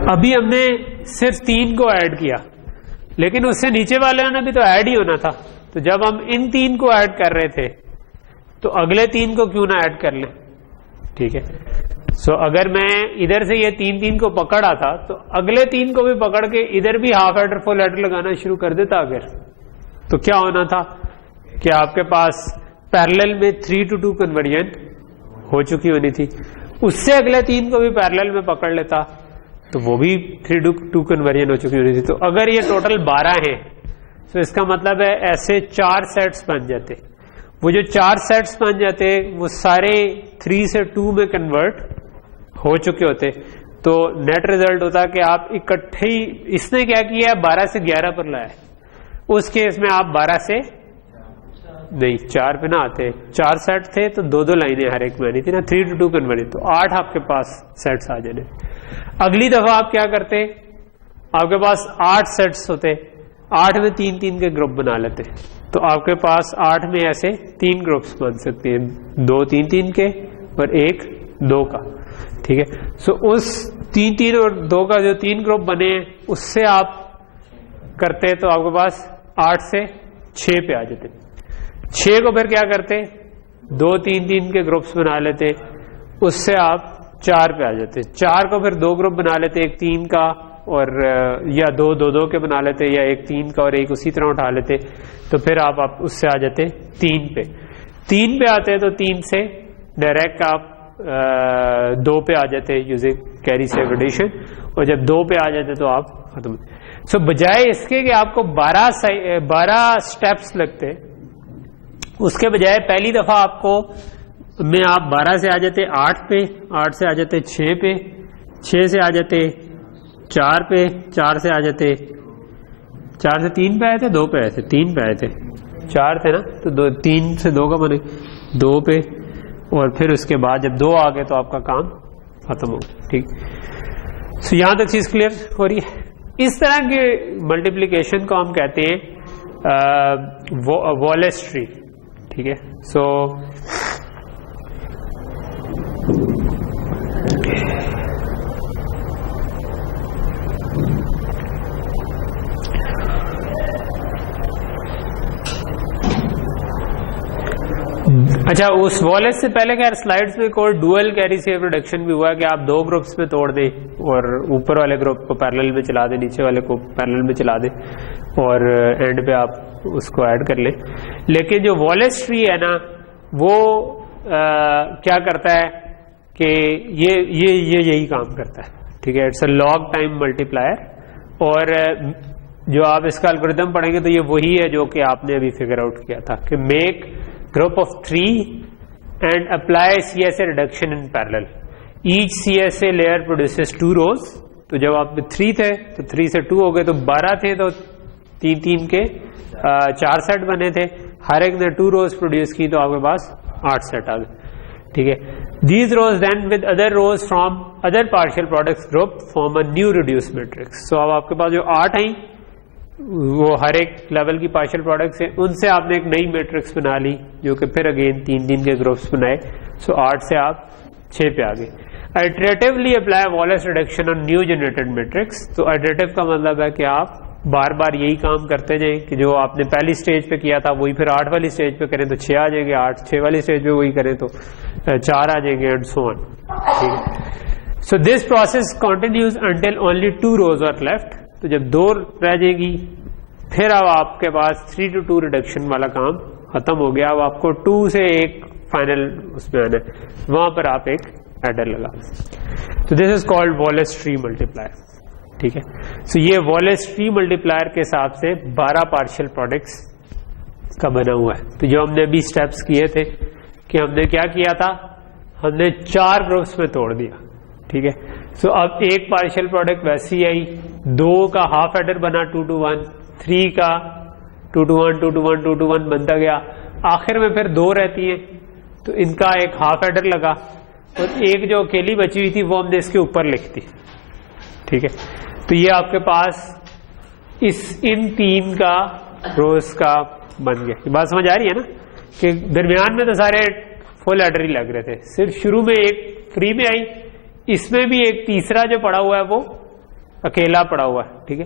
अभी हमने सिर्फ 3 को ऐड किया, लेकिन उससे नीचे वाले ने भी तो ऐड ही होना था। तो जब हम इन 3 को ऐड कर रहे थे तो अगले 3 को क्यों ना ऐड कर लें? ठीक है, सो अगर मैं इधर से ये 3 को पकड़ा था तो अगले 3 को भी पकड़ के इधर भी हाफ एडर फुल एडर लगाना शुरू कर देता अगर, तो क्या होना था कि आपके पास पैरेलल में 3 to 2 कन्वर्जन हो चुकी होनी थी, उससे अगले 3 को भी पैरेलल में पकड़ लेता तो वो भी 3 to 2 कन्वर्जन हो चुकी होनी थी। तो अगर ये टोटल 12 है तो इसका मतलब है ऐसे 4 सेट्स बन जाते। वो जो 4 सेट्स बन जाते वो सारे 3 से 2 में कन्वर्ट हो चुके होते। तो नेट रिजल्ट होता कि आप इकट्ठे ही, इसने क्या किया है 12 से 11 पर लाया, उस केस में आप 12 से नहीं 4 पे ना आते, 4 सेट थे तो 2-2 लाइनें हर एक में आनी थी ना, 3 to 2 कन्वर्जन, तो 8 आपके पास सेट्स आ जाने। अगली दफा आप क्या करते, आपके पास 8 सेट्स होते, 8 में 3-3 के ग्रुप बना लेते, तो आपके पास 8 में ऐसे 3 ग्रुप्स बन सकते हैं, 2 3-3 के और 1 2 का, ठीक है। सो उस 3-3 और 2 का जो 3 ग्रुप बने उससे आप करते तो आपके पास 8 से 6 पे आ जाते। 6 को फिर क्या करते, 2 3-3 के ग्रुप्स बना लेते, उससे आप 4 पे आ जाते। 4 को फिर 2 ग्रुप बना लेते, एक 3 का और या 2-2 के बना लेते, या एक 3 का और एक उसी तरह उठा लेते, तो फिर आप उससे आ जाते 3 पे। 3 पे आते तो 3 से डायरेक्ट आप 2 पे आ जाते यूजिंग कैरी सेव एडिशन, और जब 2 पे आ जाते तो आप खत्म। सो बजाय इसके कि आपको 12 स्टेप्स लगते, उसके बजाय पहली दफा आपको में आप 12 से आ जाते 8 पे, 8 से आ जाते 6 पे, 6 से आ जाते 4 पे, 4 से आ जाते 4 से 3 पे आए थे, 2 पे आए थे, 3 पे आए थे, 4 थे ना, तो 3 से 2 का बने 2 पे, और फिर उसके बाद जब 2 आ गए तो आपका काम खत्म हो गया, ठीक। सो यहां तक चीज क्लियर हो रही है। इस तरह के मल्टीप्लीकेशन को हम कहते हैं वॉलेस ट्री, ठीक है। सो अच्छा, उस वॉलेस से पहले क्या स्लाइड्स में कोई डुअल कैरी सेव रिडक्शन भी हुआ कि आप 2 ग्रुप्स में तोड़ दें और ऊपर वाले ग्रुप को पैरेलल में चला दें, नीचे वाले को पैरेलल में चला दें, और एंड पे आप उसको ऐड कर लें। लेकिन जो वॉलेस ट्री है ना, वो क्या करता है कि ये यही काम करता है, ठीक है। It's a log time multiplier, और जो आप इसका एल्गोरिथम पढ़ेंगे तो ये वही है जो कि आपने अभी फिगर आउट किया था कि make group of 3 and apply CSA reduction in parallel. Each CSA layer produces 2 rows. तो जब आप 3 थे तो 3 से 2 हो गए, तो 12 थे तो 3-3 के 4 सेट बने थे, हर एक ने 2 rows प्रोड्यूस की, तो आपके पास 8 सेट आ गए, ठीक है। These rows then with other rows from other partial products group form a new reduced matrix. So अब आपके पास जो 8 आई वो हर एक लेवल की पार्शियल प्रोडक्ट्स है, उनसे आपने एक नई मैट्रिक्स बना ली जो कि फिर अगेन 3-3 के ग्रुप्स बनाए। सो 8 से आप 6 पे आ गए। Iteratively apply Wallace reduction on new generated matrix. तो इटरेटिव का मतलब है कि आप बार बार यही काम करते जाएं कि जो आपने पहली स्टेज पे किया था वही फिर 8 वाली स्टेज पे करें तो 6 आ जाएंगे, 6 वाली स्टेज पे वही करें तो 4 आ जाएंगे, एंड सो ऑन, ठीक है। So this process continues until only 2 rows are left. तो जब 2 रह जाएगी फिर अब आपके पास 3 to 2 रिडक्शन वाला काम खत्म हो गया। अब आपको 2 से एक फाइनल उसमें आना है, वहां पर आप एक एडर लगा। तो this is called Wallace tree multiplier, ठीक है। सो ये वॉलेस ट्री मल्टीप्लायर के हिसाब से 12 पार्शियल प्रोडक्ट्स का बना हुआ है। तो जो हमने अभी स्टेप्स किए थे कि हमने क्या किया था, हमने 4 ग्रुप्स में तोड़ दिया, ठीक है। सो अब एक पार्शियल प्रोडक्ट वैसी आई, 2 का हाफ एडर बना 2 to 1, 3 का 2 to 1, 2 to 1, 2 to 1 बनता गया, आखिर में फिर 2 रहती है तो इनका एक हाफ एडर लगा, और एक जो अकेली बची हुई थी वो हमने इसके ऊपर लिख दी, ठीक है। तो ये आपके पास इन 3 का रोज का बन गया। ये बात समझ आ रही है ना कि दरमियान में तो सारे फुल एडर ही लग रहे थे, सिर्फ शुरू में एक फ्री में आई, इसमें भी एक तीसरा जो पड़ा हुआ है वो अकेला पड़ा हुआ है, ठीक है।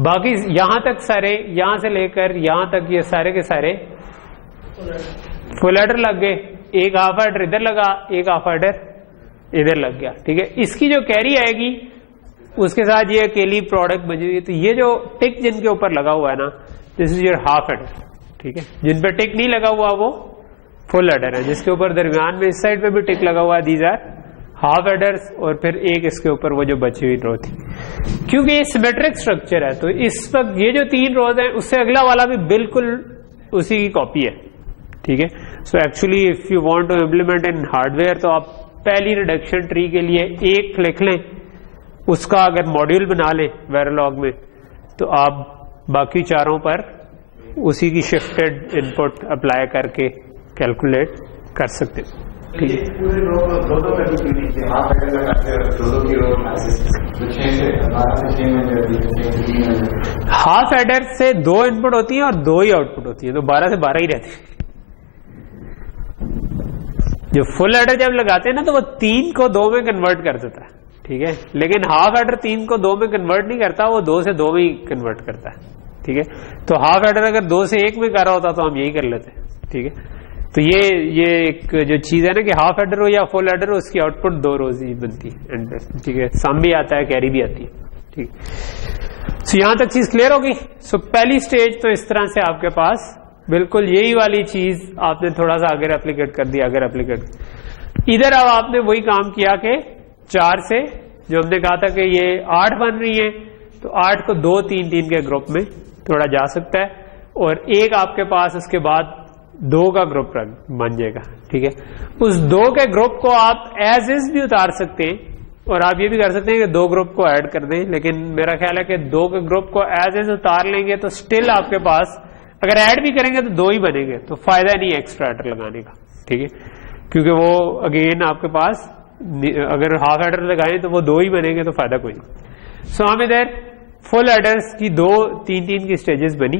बाकी यहां तक सारे, यहां से लेकर यहां तक ये सारे के सारे फुल एडर लग गए, एक हाफ एडर इधर लगा, एक हाफ एडर इधर लग गया, ठीक है। इसकी जो कैरी आएगी उसके साथ ये अकेली प्रोडक्ट बची हुई है। तो ये जो टिक जिनके ऊपर लगा हुआ है ना, this is your half adder, ठीक है। जिन पे टिक नहीं लगा हुआ वो फुल एडर है, जिसके ऊपर दरमियान में इस साइड पे भी टिक लगा हुआ है, दीज आर हाफ एडर्स, और फिर एक इसके ऊपर वो जो बची हुई रो थी। क्योंकि ये सिमेट्रिक स्ट्रक्चर है तो इस वक्त ये जो 3 रोज है उससे अगला वाला भी बिल्कुल उसी की कॉपी है, ठीक है। So actually if you want to implement in hardware तो आप पहली रिडक्शन ट्री के लिए एक लिख लें, उसका अगर मॉड्यूल बना लें वेरिलॉग में तो आप बाकी चारों पर उसी की शिफ्टेड इनपुट अप्लाई करके कैलकुलेट कर सकते हो, ठीक है। हाफ एडर से 2 इनपुट होती है और 2 ही आउटपुट होती है, तो 12 से 12 ही रहती है। जो फुल एडर जब लगाते हैं ना तो वो 3 को 2 में कन्वर्ट कर देता है, ठीक है। लेकिन हाफ एडर 3 को 2 में कन्वर्ट नहीं करता, वो 2 से 2 में ही कन्वर्ट करता है, ठीक है। तो हाफ एडर अगर 2 से 1 में कर रहा होता तो हम यही कर लेते, ठीक है। तो ये एक जो चीज है ना कि हाफ एडर हो या फुल एडर हो, उसकी आउटपुट 2 रोज ही बनती है, ठीक है। सम भी आता है, कैरी भी आती है, ठीक। सो यहां तक चीज क्लियर होगी। सो पहली स्टेज तो इस तरह से आपके पास बिल्कुल यही वाली चीज आपने थोड़ा सा आगे एप्लीकेट कर दिया, अगर एप्लीकेट इधर अब आपने वही काम किया कि 4 से जो हमने कहा था कि ये 8 बन रही है तो 8 को 2 3 3 के ग्रुप में थोड़ा जा सकता है, और एक आपके पास उसके बाद 2 का ग्रुप बन जाएगा, ठीक है। उस 2 के ग्रुप को आप एज इज भी उतार सकते हैं, और आप ये भी कर सकते हैं कि 2 ग्रुप को ऐड कर दें, लेकिन मेरा ख्याल है कि 2 के ग्रुप को एज इज उतार लेंगे तो स्टिल आपके पास अगर ऐड भी करेंगे तो 2 ही बनेंगे, तो फायदा नहीं है एक्स्ट्रा एडर लगाने का, ठीक है। क्योंकि वो अगेन आपके पास अगर हाफ एडर लगाएं तो वो 2 ही बनेंगे, तो फायदा कोई नहीं। सो हम इधर फुल एडर्स की 2 3 3 की स्टेजेस बनी,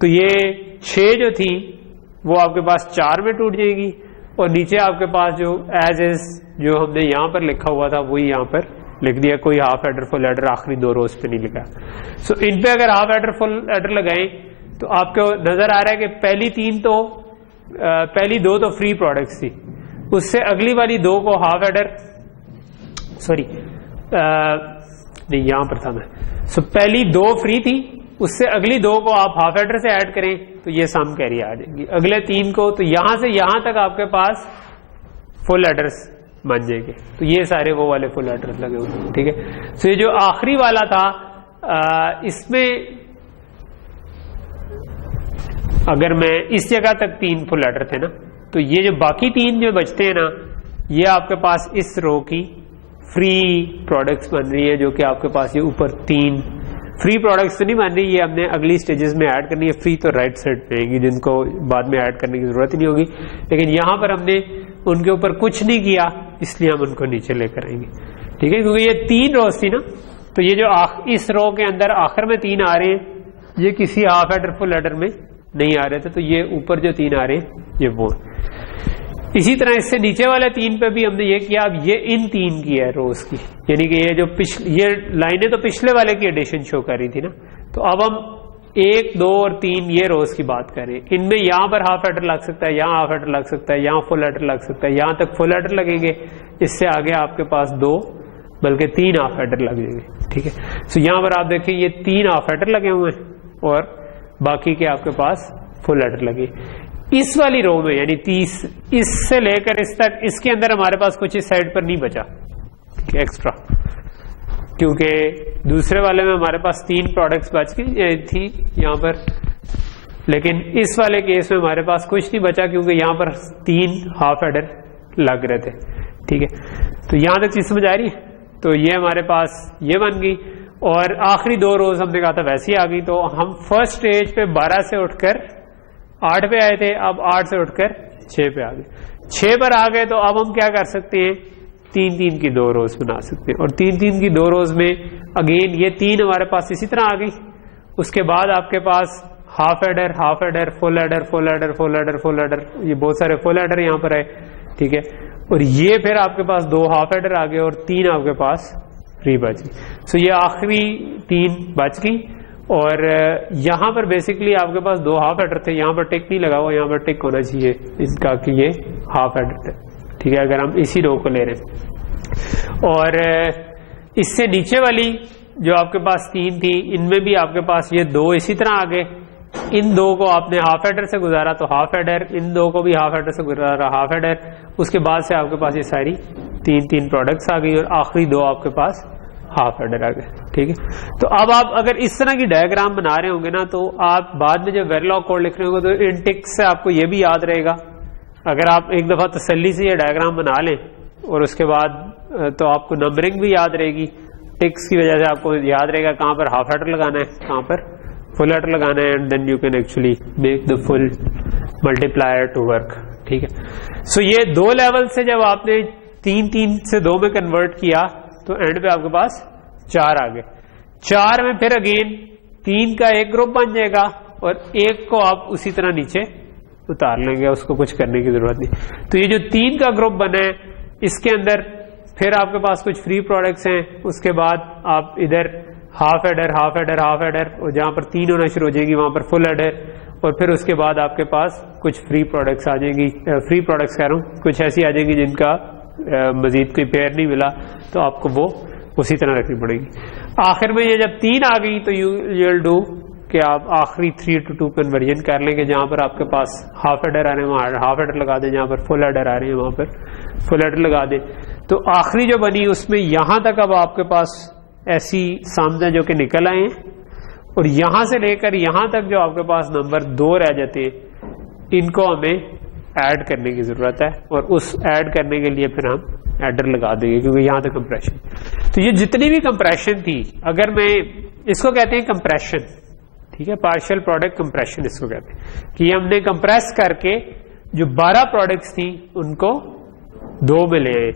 तो ये 6 जो थी वो आपके पास 4 में टूट जाएगी, और नीचे आपके पास जो एज इज जो हमने यहां पर लिखा हुआ था वही यहां पर लिख दिया, कोई हाफ एडर फुल एडर आखिरी 2 रोज पे नहीं लिखा। सो इन पे अगर हाफ एडर फुल एडर लगाएं तो आपको नजर आ रहा है कि पहली 2 तो फ्री प्रोडक्ट्स थी, उससे अगली वाली 2 को हाफ एडर नहीं यहां पर था मैं। सो पहली 2 फ्री थी, उससे अगली 2 को आप हाफ एडर से ऐड करें तो ये सम कैरी आ जाएगी, अगले 3 को, तो यहां से यहां तक आपके पास फुल एडर्स बन जाएंगे। तो ये सारे वो वाले फुल एडर्स लगे हुए, ठीक है। सो ये जो आखिरी वाला था इसमें अगर मैं इस जगह तक 3 फुल एडर थे ना, तो ये जो बाकी 3 जो बचते हैं ना, ये आपके पास इस रो की फ्री प्रोडक्ट्स बन रही है, जो कि आपके पास ये ऊपर 3 फ्री प्रोडक्ट्स तो नहीं बन रही, ये हमने अगली स्टेजेस में ऐड करनी है। फ्री तो राइट साइड पे आएगी, जिनको बाद में ऐड करने की जरूरत ही नहीं होगी, लेकिन यहां पर हमने उनके ऊपर कुछ नहीं किया, इसलिए हम उनको नीचे लेकर आएंगे, ठीक है। क्योंकि ये 3 रोज थी ना, तो ये जो इस रो के अंदर आखिर में 3 आ रहे हैं, ये किसी हाफ एडर फुल एडर में नहीं आ रहे थे, तो ये ऊपर जो 3 आ रहे हैं ये वो। इसी तरह इससे नीचे वाले 3 पे भी हमने ये किया, अब ये इन 3 की है रोज की, यानी कि ये जो ये लाइनें तो पिछले वाले की एडिशन शो कर रही थी ना, तो अब हम 1 2 और 3 ये रोज की बात करें, इनमें यहां पर हाफ एडर लग सकता है, यहां हाफ एडर लग सकता है, यहां फुल एडर लग सकता है, यहां तक फुल एडर लगेंगे, इससे आगे आपके पास 2 बल्कि 3 हाफ एडर लग जाएंगे, ठीक है। सो यहां पर आप देखिए ये 3 हाफ एडर लगे हुए हैं और बाकी के आपके पास फुल एडर लगे। इस वाली रो में यानी 30 इससे लेकर इस तक, इसके अंदर हमारे पास कुछ इस साइड पर नहीं बचा, ठीक है, एक्स्ट्रा, क्योंकि दूसरे वाले में हमारे पास 3 प्रोडक्ट्स बच गई थी यहां पर, लेकिन इस वाले केस में हमारे पास कुछ नहीं बचा क्योंकि यहां पर 3 हाफ एडर लग रहे थे, ठीक है। तो यहां तक चीज समझ आ रही है। तो ये हमारे पास ये बन गई, और आखिरी 2 रोज हमने कहा था वैसी आ गई। तो हम फर्स्ट स्टेज पे 12 से उठकर 8 पे आए थे, अब 8 से उठकर 6 पे आ गए। 6 पर आ गए तो अब हम क्या कर सकते हैं, 3 3 की 2 रोज बना सकते हैं, और 3 3 की 2 रोज में अगेन ये 3 हमारे पास इसी तरह आ गई। उसके बाद आपके पास half adder, full adder, full adder, full adder, full adder, ये बहुत सारे फुल एडर यहाँ पर है, ठीक है। और ये फिर आपके पास 2 हाफ एडर आ गए और 3 आपके पास फ्री बच गई। सो ये आखिरी 3 बच गई, और यहां पर बेसिकली आपके पास 2 हाफ एडर थे, यहां पर टिक नहीं लगा हुआ, यहां पर टिक होना चाहिए इसका कि ये हाफ एडर थे, ठीक है, अगर हम इसी रो को ले रहे हैं। और इससे नीचे वाली जो आपके पास 3 थी, इनमें भी आपके पास ये 2 इसी तरह आ गए, इन दो को आपने हाफ एडर से गुजारा तो हाफ एडर, इन दो को भी हाफ एडर से गुजारा हाफ एडर, उसके बाद से आपके पास ये सारी तीन प्रोडक्ट्स आ गई और आखिरी दो आपके पास हाफ एडर आ गए। ठीक है, तो अब आप अगर इस तरह की डायग्राम बना रहे होंगे ना, तो आप बाद में जब वेरिलॉग कोड लिख रहे होंगे तो इन टिक्स से आपको ये भी याद रहेगा। अगर आप एक दफा तसल्ली से ये डायग्राम बना लें और उसके बाद तो आपको नंबरिंग भी याद रहेगी, टिक्स की वजह से आपको याद रहेगा कहां पर हाफ एडर लगाना है, कहां पर फुल एडर लगाना है, and then you can actually make the full multiplier to work. ठीक है, सो ये दो लेवल से जब आपने 3 से 2 में कन्वर्ट किया तो एंड पे आपके पास 4 आ गए। 4 में फिर अगेन 3 का एक ग्रुप बन जाएगा और एक को आप उसी तरह नीचे उतार लेंगे, उसको कुछ करने की जरूरत नहीं। तो ये जो 3 का ग्रुप बना है इसके अंदर फिर आपके पास कुछ फ्री प्रोडक्ट्स हैं, उसके बाद आप इधर half adder half adder half adder, और जहां पर 3 होना शुरू हो जाएगी वहां पर फुल एडर, और फिर उसके बाद आपके पास कुछ फ्री प्रोडक्ट्स आ जाएंगी, फ्री प्रोडक्ट्स कह रहा हूं, कुछ ऐसी आ जाएंगी जिनका मजीद कोई पेयर नहीं मिला तो आपको वो उसी तरह रखनी पड़ेगी। आखिर में ये जब 3 आ गई तो यू विल डू कि आप आखिरी 3 to 2 कन्वर्जन कर लेंगे, जहां पर आपके पास हाफ एडर आ रहे हैं वहां हाफ एडर लगा दें, जहां पर फुल एडर आ रहे हैं वहां पर फुल एडर लगा दें। तो आखिरी जो बनी उसमें यहां तक अब आपके पास ऐसी सामने जो कि निकल आए हैं, और यहां से लेकर यहां तक जो आपके पास नंबर 2 रह जाते हैं, इनको हमें ऐड करने की जरूरत है, और उस ऐड करने के लिए फिर हम एडर लगा देंगे क्योंकि यहां तक कंप्रेशन। तो ये जितनी भी कंप्रेशन थी, अगर मैं इसको कहते हैं कंप्रेशन, ठीक है, पार्शियल प्रोडक्ट कंप्रेशन इसको कहते हैं, कि हमने कंप्रेस करके जो 12 प्रोडक्ट्स थी उनको 2 में ले आए।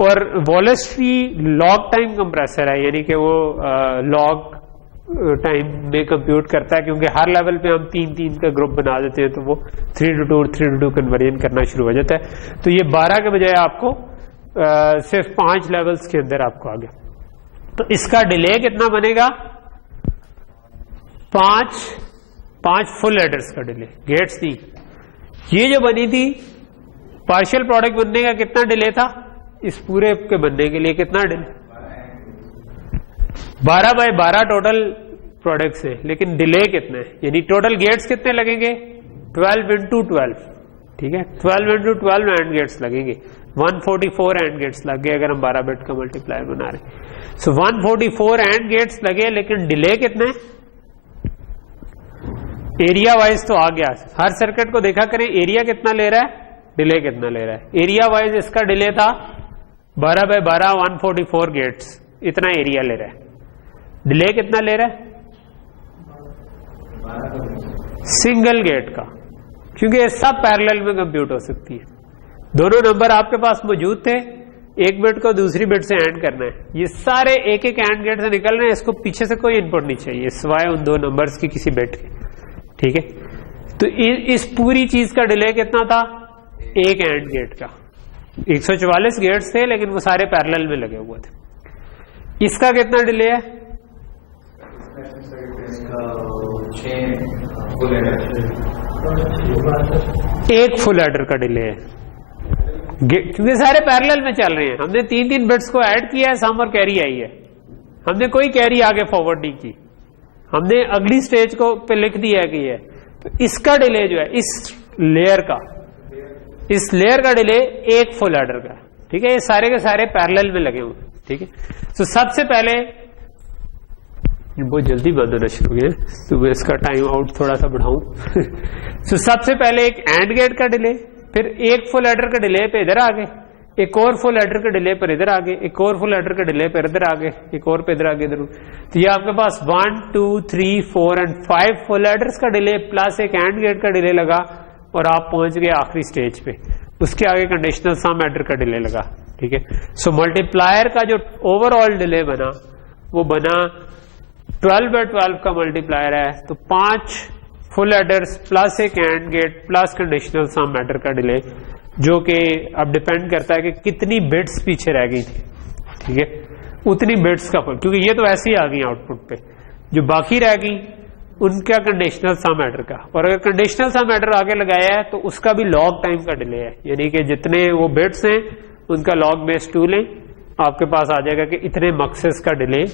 और वॉलेस्ट्री लॉग टाइम कंप्रेसर है, यानी कि वो लॉग टाइम में कंप्यूट करता है, क्योंकि हर लेवल पे हम 3 का ग्रुप बना देते हैं तो वो 3 to 2 कन्वर्जन करना शुरू हो जाता है। तो ये 12 के बजाय आपको सिर्फ 5 लेवल्स के अंदर आपको आ गया। तो इसका डिले कितना बनेगा? 5 फुल एडर्स का डिले, गेट्स थी ये जो बनी थी। पार्शियल प्रोडक्ट बनने का कितना डिले था? इस पूरे के बनने के लिए कितना डिले? 12 बाय 12 टोटल प्रोडक्ट्स है, लेकिन डिले कितना है, यानी टोटल गेट्स कितने लगेंगे? 12 into 12, ठीक है, 12 into 12 एंड गेट्स लगेंगे। 144 एंड गेट्स लग गए अगर हम 12 बिट का मल्टीप्लायर बना रहे हैं। सो 144 एंड गेट्स लगे, लेकिन डिले कितना है? एरिया वाइज तो आ गया, हर सर्किट को देखा करें एरिया कितना ले रहा है, डिले कितना ले रहा है। एरिया वाइज इसका डिले था 12 बाय 12 144 गेट्स, इतना एरिया ले रहा है। डिले कितना ले रहा है? सिंगल गेट का, क्योंकि ये सब पैरेलल में कंप्यूट हो सकती है। दोनों नंबर आपके पास मौजूद थे, एक बिट को दूसरी बिट से एंड करना है, ये सारे एक एंड गेट से निकल रहे हैं, इसको पीछे से कोई इनपुट नहीं चाहिए सिवाय उन 2 नंबर्स की किसी बिट के, ठीक है। तो इस पूरी चीज का डिले कितना था? एक एंड गेट का। 144 गेट्स थे, लेकिन वो सारे पैरेलल में लगे हुए थे। इसका कितना डिले है? एक फुल एडर का डिले है, क्योंकि सारे पैरेलल में चल रहे हैं। हमने 3 बिट्स को ऐड किया है, सम और कैरी आई है, हमने कोई कैरी आगे फॉरवर्ड नहीं की, हमने अगली स्टेज को पे लिख दिया कि है। तो इसका डिले जो है इस लेयर का डिले एक फुल एडर का, ठीक है। ये सारे के सारे पैरेलल में लगे हुए, ठीक है। तो सबसे पहले बहुत जल्दी बंद होना शुरू हो गया, तो मैं इसका टाइम आउट थोड़ा सा बढ़ाऊं। तो सबसे पहले एक एंड गेट का डिले, फिर एक फुल एडर का डिले पे इधर आ गए, एक और फुल एडर के डिले पर इधर आ गए, एक और फुल एडर के डिले पर इधर आ गए, एक और पे इधर आ गए इधर। तो ये आपके पास 1 2 3 4 एंड 5 फुल एडर्स का डिले प्लस एक एंड गेट का डिले लगा, और आप पहुंच गए आखिरी स्टेज पे। उसके आगे कंडीशनल सम एडर का डिले लगा, ठीक है। सो मल्टीप्लायर का जो ओवरऑल डिले बना वो बना 12 बाय 12 का मल्टीप्लायर है, तो 5 फुल एडर्स प्लस एक and gate plus conditional sum adder का डिले, जो कि अब डिपेंड करता है कि कितनी बिट्स पीछे रह गई थी, ठीक है, उतनी बिट्स का, क्योंकि ये तो ऐसे ही आ गई आउटपुट पे, जो बाकी रह गई उनका कंडीशनल सम एडर का। और अगर कंडीशनल सम एडर आगे लगाया है तो उसका भी लॉग टाइम का डिले है, यानी कि जितने वो बिट्स हैं उनका लॉग बेस 2 लें, आपके पास आ जाएगा कि इतने मक्सेस का delay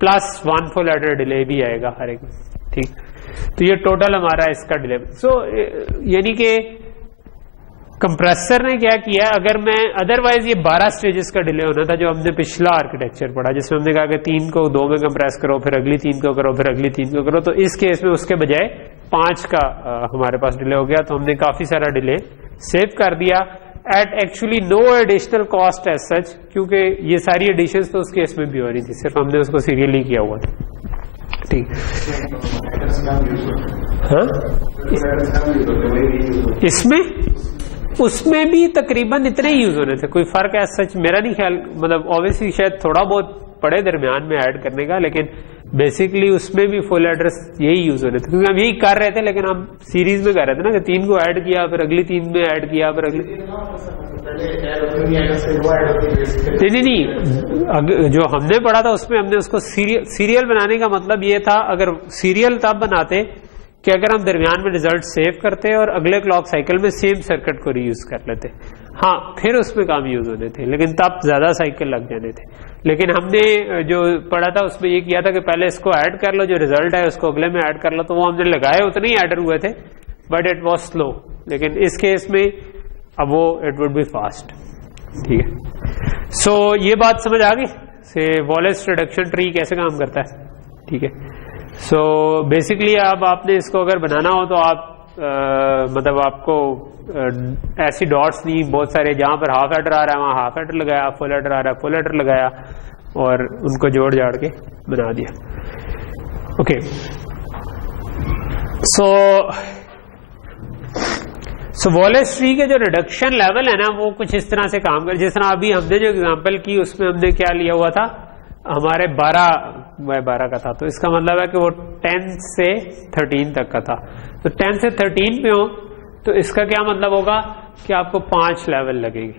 plus 1 full adder delay भी आएगा हर एक, ठीक। तो ये टोटल हमारा इसका डिले। सो यानी कि कंप्रेसर ने क्या किया, अगर मैं अदरवाइज ये 12 स्टेजेस का डिले होना था जो हमने पिछला आर्किटेक्चर पढ़ा, जिसमें हमने कहा कि 3 को 2 में कंप्रेस करो, फिर अगली 3 को करो, फिर अगली 3 को करो, तो इस केस में उसके बजाय 5 का हमारे पास डिले हो गया। तो हमने काफी सारा डिले सेव कर दिया at actually no additional cost as such, क्योंकि ये सारी एडिशंस तो उस केस में भी हो रही थी, सिर्फ हमने उसको सीरियली किया हुआ था। ठीक, हाँ इसमें उसमें भी तकरीबन इतने ही यूज होने थे, कोई फर्क है सच मेरा नहीं ख्याल, मतलब ऑब्वियसली शायद थोड़ा बहुत पड़े दरमियान में ऐड करने का, लेकिन बेसिकली उसमें भी फुल एड्रेस यही यूज होने थे, क्योंकि हम यही कर रहे थे, लेकिन हम सीरीज में कर रहे थे ना कि 3 को ऐड किया, फिर अगली 3 में ऐड किया, फिर अगली नहीं, जो हमने पढ़ा था उसमें हमने उसको सीरियल बनाने का मतलब ये था, अगर सीरियल तब बनाते कि अगर हम दरमियान में रिजल्ट सेव करते और अगले क्लॉक साइकिल में सेम सर्किट को रीयूज कर लेते, हाँ फिर उसमें काम यूज होने थे, लेकिन तब ज्यादा साइकिल लग जाने थे। लेकिन हमने जो पढ़ा था उसमें ये किया था कि पहले इसको ऐड कर लो, जो रिजल्ट है उसको अगले में ऐड कर लो, तो वो हमने लगाए उतने ही एडर हुए थे, बट इट वॉज स्लो। लेकिन इस केस में अब वो इट वुड बी फास्ट। ठीक है, सो ये बात समझ आ गई से वॉलेस रिडक्शन ट्री कैसे काम करता है। ठीक है, सो बेसिकली अब आपने इसको अगर बनाना हो तो आप मतलब आपको ऐसी डॉट्स नहीं, बहुत सारे जहां पर हाफ एडर आ रहा है वहां हाफ एडर लगाया, फुल एडर आ रहा है फुल एडर लगाया, और उनको जोड़ जाड़ के बना दिया। ओके, सो वॉलेस ट्री के जो रिडक्शन लेवल है ना वो कुछ इस तरह से काम कर, जिस तरह अभी हमने जो एग्जांपल की उसमें हमने क्या लिया हुआ था, हमारे 12 का था, तो इसका मतलब है कि वो 10 से 13 तक का था। तो 10 से 13 पे हो तो इसका क्या मतलब होगा कि आपको 5 लेवल लगेंगे।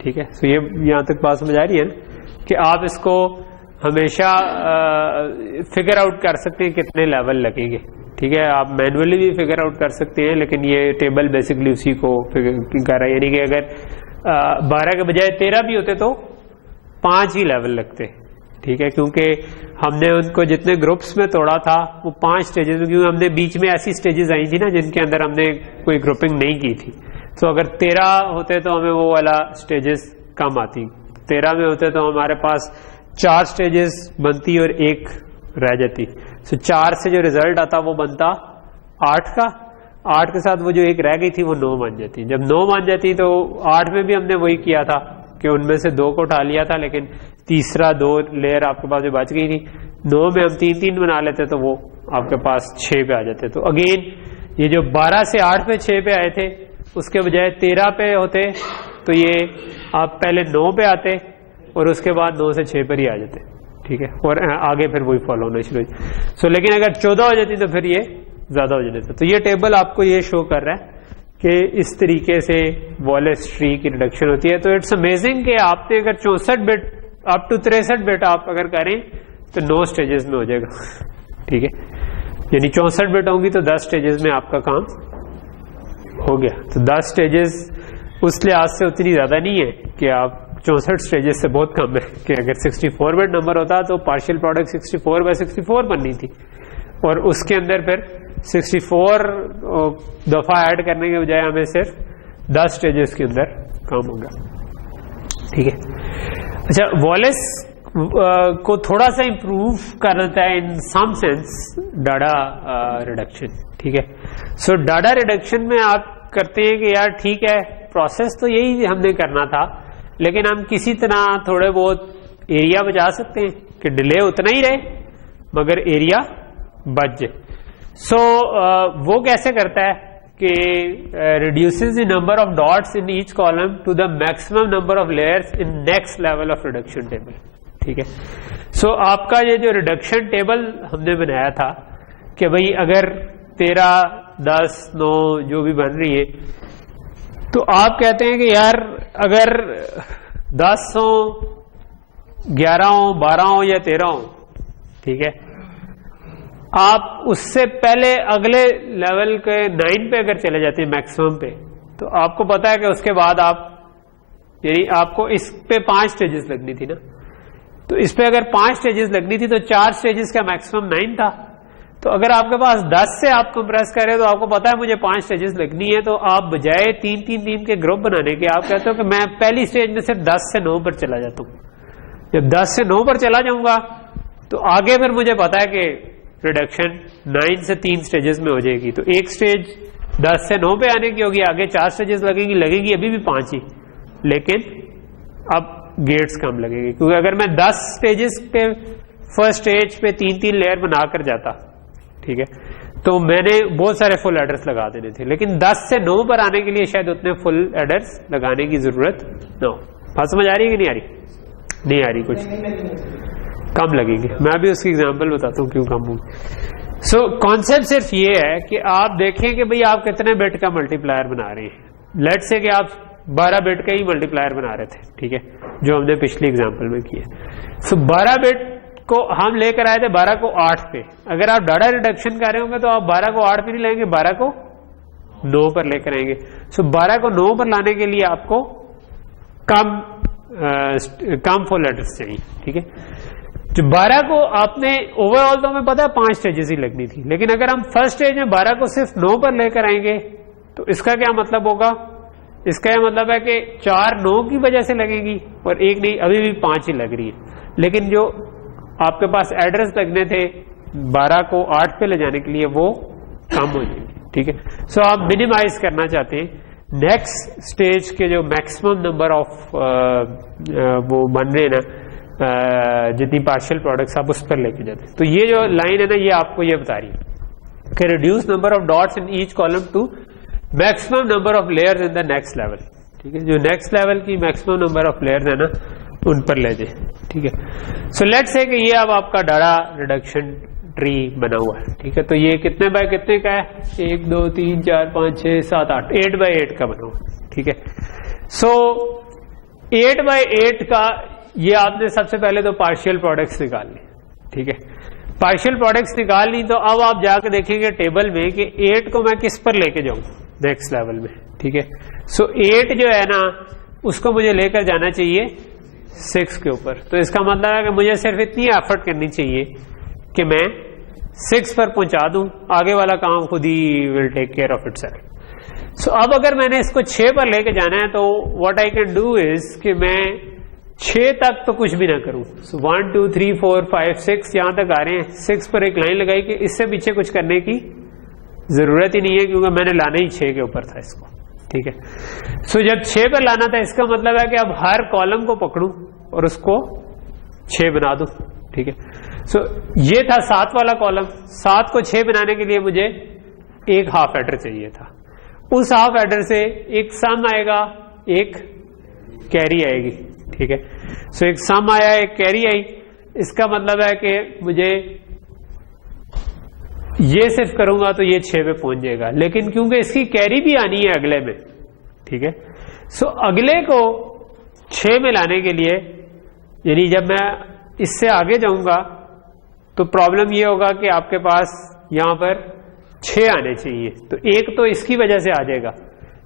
ठीक है, तो ये यहां तक बात समझ आ रही है ना कि आप इसको हमेशा फिगर आउट कर सकते हैं कितने लेवल लगेंगे। ठीक है, आप मैनुअली भी फिगर आउट कर सकते हैं, लेकिन ये टेबल बेसिकली उसी को फिगर कर रहा है, यानी कि अगर 12 के बजाय 13 भी होते तो 5 ही लेवल लगते। ठीक है, क्योंकि हमने उनको जितने ग्रुप्स में तोड़ा था वो 5 स्टेजेस में, क्योंकि हमने बीच में ऐसी स्टेजेस आई थी ना जिनके अंदर हमने कोई ग्रुपिंग नहीं की थी। तो अगर 13 होते तो हमें वो वाला स्टेजेस कम आती, 13 में होते तो हमारे पास 4 स्टेजेस बनती और 1 रह जाती। तो 4 से जो रिजल्ट आता वो बनता 8 का, 8 के साथ वो जो 1 रह गई थी वो 9 बन जाती। जब 9 बन जाती तो 8 में भी हमने वही किया था कि उनमें से 2 को उठा लिया था, लेकिन तीसरा 2 लेयर आपके पास जो बच गई थी, 9 में हम 3-3 बना लेते तो वो आपके पास 6 पे आ जाते। तो अगेन ये जो 12 से 8 पे 6 पे आए थे उसके बजाय 13 पे होते तो ये आप पहले 9 पे आते और उसके बाद 9 से 6 पर ही आ जाते। ठीक है, और आगे फिर वही फॉलो होना शुरू। सो लेकिन अगर 14 हो जाती तो फिर ये ज्यादा हो जाता। तो ये टेबल आपको ये शो कर रहा है कि इस तरीके से वॉलेस ट्री की रिडक्शन होती है। तो इट्स अमेजिंग कि आपने अगर 64 बिट अप टू 63 बिट आप अगर करें तो 9 स्टेजेस में हो जाएगा। ठीक है, यानी 64 बिट होंगी तो 10 स्टेजेस में आपका काम हो गया। तो 10 स्टेजेस उस लिहाज से उतनी ज्यादा नहीं है कि आप 64 स्टेजेस से बहुत कम है कि अगर 64 बिट नंबर होता तो पार्शियल प्रोडक्ट 64/64 बननी थी, और उसके अंदर फिर 64 दफा ऐड करने के बजाय हमें सिर्फ 10 स्टेजेस के अंदर काम होगा। ठीक है, अच्छा वॉलेस को थोड़ा सा इंप्रूव कर देता है इन सम सेंस डाटा रिडक्शन। ठीक है, सो डाटा रिडक्शन में आप करते हैं कि यार ठीक है प्रोसेस तो यही हमने करना था, लेकिन हम किसी तरह थोड़े बहुत एरिया बचा सकते हैं कि डिले उतना ही रहे मगर एरिया बच जाए। सो वो कैसे करता है कि reduces the number of dots in each column to the maximum number of layers in next level of reduction table। ठीक है, सो आपका ये जो रिडक्शन टेबल हमने बनाया था कि भाई अगर 13, 10, 9 जो भी बन रही है, तो आप कहते हैं कि यार अगर 10 हो, 11 हो, 12 हो या 13 हो, ठीक है, आप उससे पहले अगले लेवल के 9 पे अगर चले जाते हैं मैक्सिमम पे, तो आपको पता है कि उसके बाद आप यानी आपको इस पे 5 स्टेजेस लगनी थी ना, तो इस पे अगर 5 स्टेजेस लगनी थी तो 4 स्टेजेस का मैक्सिमम 9 था, तो अगर आपके पास 10 से आप कंप्रेस कर रहे हो तो आपको पता है मुझे 5 स्टेजेस लगनी है, तो आप बजाय 3-3-3 के ग्रुप बनाने के आप कहते हो कि मैं पहली स्टेज में सिर्फ 10 से 9 पर चला जाता हूं। जब 10 से 9 पर चला जाऊंगा तो आगे फिर मुझे पता है कि रिडक्शन 9 से 3 स्टेजेस में हो जाएगी, तो एक स्टेज 10 से 9 पे आने की होगी, आगे 4 स्टेजेस लगेगी अभी भी 5 ही, लेकिन अब गेट्स कम लगेंगे, क्योंकि अगर मैं 10 स्टेजेस पे फर्स्ट स्टेज पे 3-3 लेयर बनाकर जाता, ठीक है, तो मैंने बहुत सारे फुल एडर्स लगा देने थे, लेकिन 10 से 9 पर आने के लिए शायद उतने फुल एडर्स लगाने की जरूरत ना हो। बात समझ आ रही है कि नहीं आ रही? नहीं आ रही, कुछ कम लगेगी। मैं भी उसकी एग्जांपल बताता हूँ क्यों कम होगी। सो कॉन्सेप्ट सिर्फ ये है कि आप देखें कि भाई आप कितने बिट का मल्टीप्लायर बना रहे हैं। लेट से कि आप 12 बिट का ही मल्टीप्लायर बना रहे थे, ठीक है, जो हमने पिछली एग्जांपल में किया। सो 12 बिट को हम लेकर आए थे 12 को 8 पे। अगर आप डाटा रिडक्शन कर रहे होंगे तो आप 12 को 8 पे नहीं लाएंगे, 12 को 9 पर लेकर आएंगे। सो 12 को 9 पर लाने के लिए आपको कम फुल एड्रेस चाहिए, ठीक है। जो 12 को आपने ओवरऑल तो हमें पता है 5 स्टेजेस ही लगनी थी, लेकिन अगर हम फर्स्ट स्टेज में 12 को सिर्फ 9 पर लेकर आएंगे तो इसका क्या मतलब होगा? इसका यह मतलब है कि 4 9 की वजह से लगेगी और एक नहीं, अभी भी 5 ही लग रही है, लेकिन जो आपके पास एड्रेस लगने थे 12 को 8 पे ले जाने के लिए वो कम हो जाएंगे, ठीक है। सो आप मिनिमाइज करना चाहते हैं नेक्स्ट स्टेज के जो मैक्सिमम नंबर ऑफ वो बन रहे हैं ना, जितनी पार्शियल प्रोडक्ट्स आप उस पर लेके जाते हैं। तो ये जो लाइन है ना, ये आपको ये बता रही है कि reduce number of dots in each column to maximum number of layers in the next level, ठीक है। जो नेक्स्ट लेवल की मैक्सिमम नंबर ऑफ लेयर्स है ना, उन पर ले जाए, ठीक है। सो लेट्स से कि ये अब आपका डाटा रिडक्शन ट्री बना हुआ है, ठीक है। तो ये कितने बाय कितने का है? 1 2 3 4 5 6 7 8 8 बाय 8 का बना हुआ, ठीक है। सो 8 बाय 8 का ये आपने सबसे पहले तो पार्शियल प्रोडक्ट्स निकाल ली, ठीक है। पार्शियल प्रोडक्ट्स निकाल ली तो अब आप जाकर देखेंगे टेबल में कि 8 को मैं किस पर लेके जाऊं नेक्स्ट लेवल में, ठीक है। सो 8 जो है ना, उसको मुझे लेकर जाना चाहिए 6 के ऊपर। तो इसका मतलब है कि मुझे सिर्फ इतनी एफर्ट करनी चाहिए कि मैं 6 पर पहुंचा दूं, आगे वाला काम खुद ही will take care of itself. So अब अगर मैंने इसको 6 पर लेके जाना है तो what I can do is कि मैं 6 तक तो कुछ भी ना करूं। सो 1 2 3 4 5 6 यहां तक आ रहे हैं, 6 पर एक लाइन लगाई कि इससे पीछे कुछ करने की जरूरत ही नहीं है, क्योंकि मैंने लाना ही 6 के ऊपर था इसको, ठीक है। सो जब 6 पर लाना था, इसका मतलब है कि अब हर कॉलम को पकड़ूं और उसको 6 बना दूं, ठीक है। सो ये था 7 वाला कॉलम। 7 को 6 बनाने के लिए मुझे एक हाफ एडर चाहिए था। उस हाफ एडर से एक सम आएगा, एक कैरी आएगी, ठीक है। सो एक सम आया, एक कैरी आई। इसका मतलब है कि मुझे ये सिर्फ करूंगा तो ये 6 पे पहुंच जाएगा, लेकिन क्योंकि इसकी कैरी भी आनी है अगले में, ठीक है। सो अगले को 6 में लाने के लिए, यानी जब मैं इससे आगे जाऊंगा तो प्रॉब्लम ये होगा कि आपके पास यहां पर 6 आने चाहिए, तो एक तो इसकी वजह से आ जाएगा,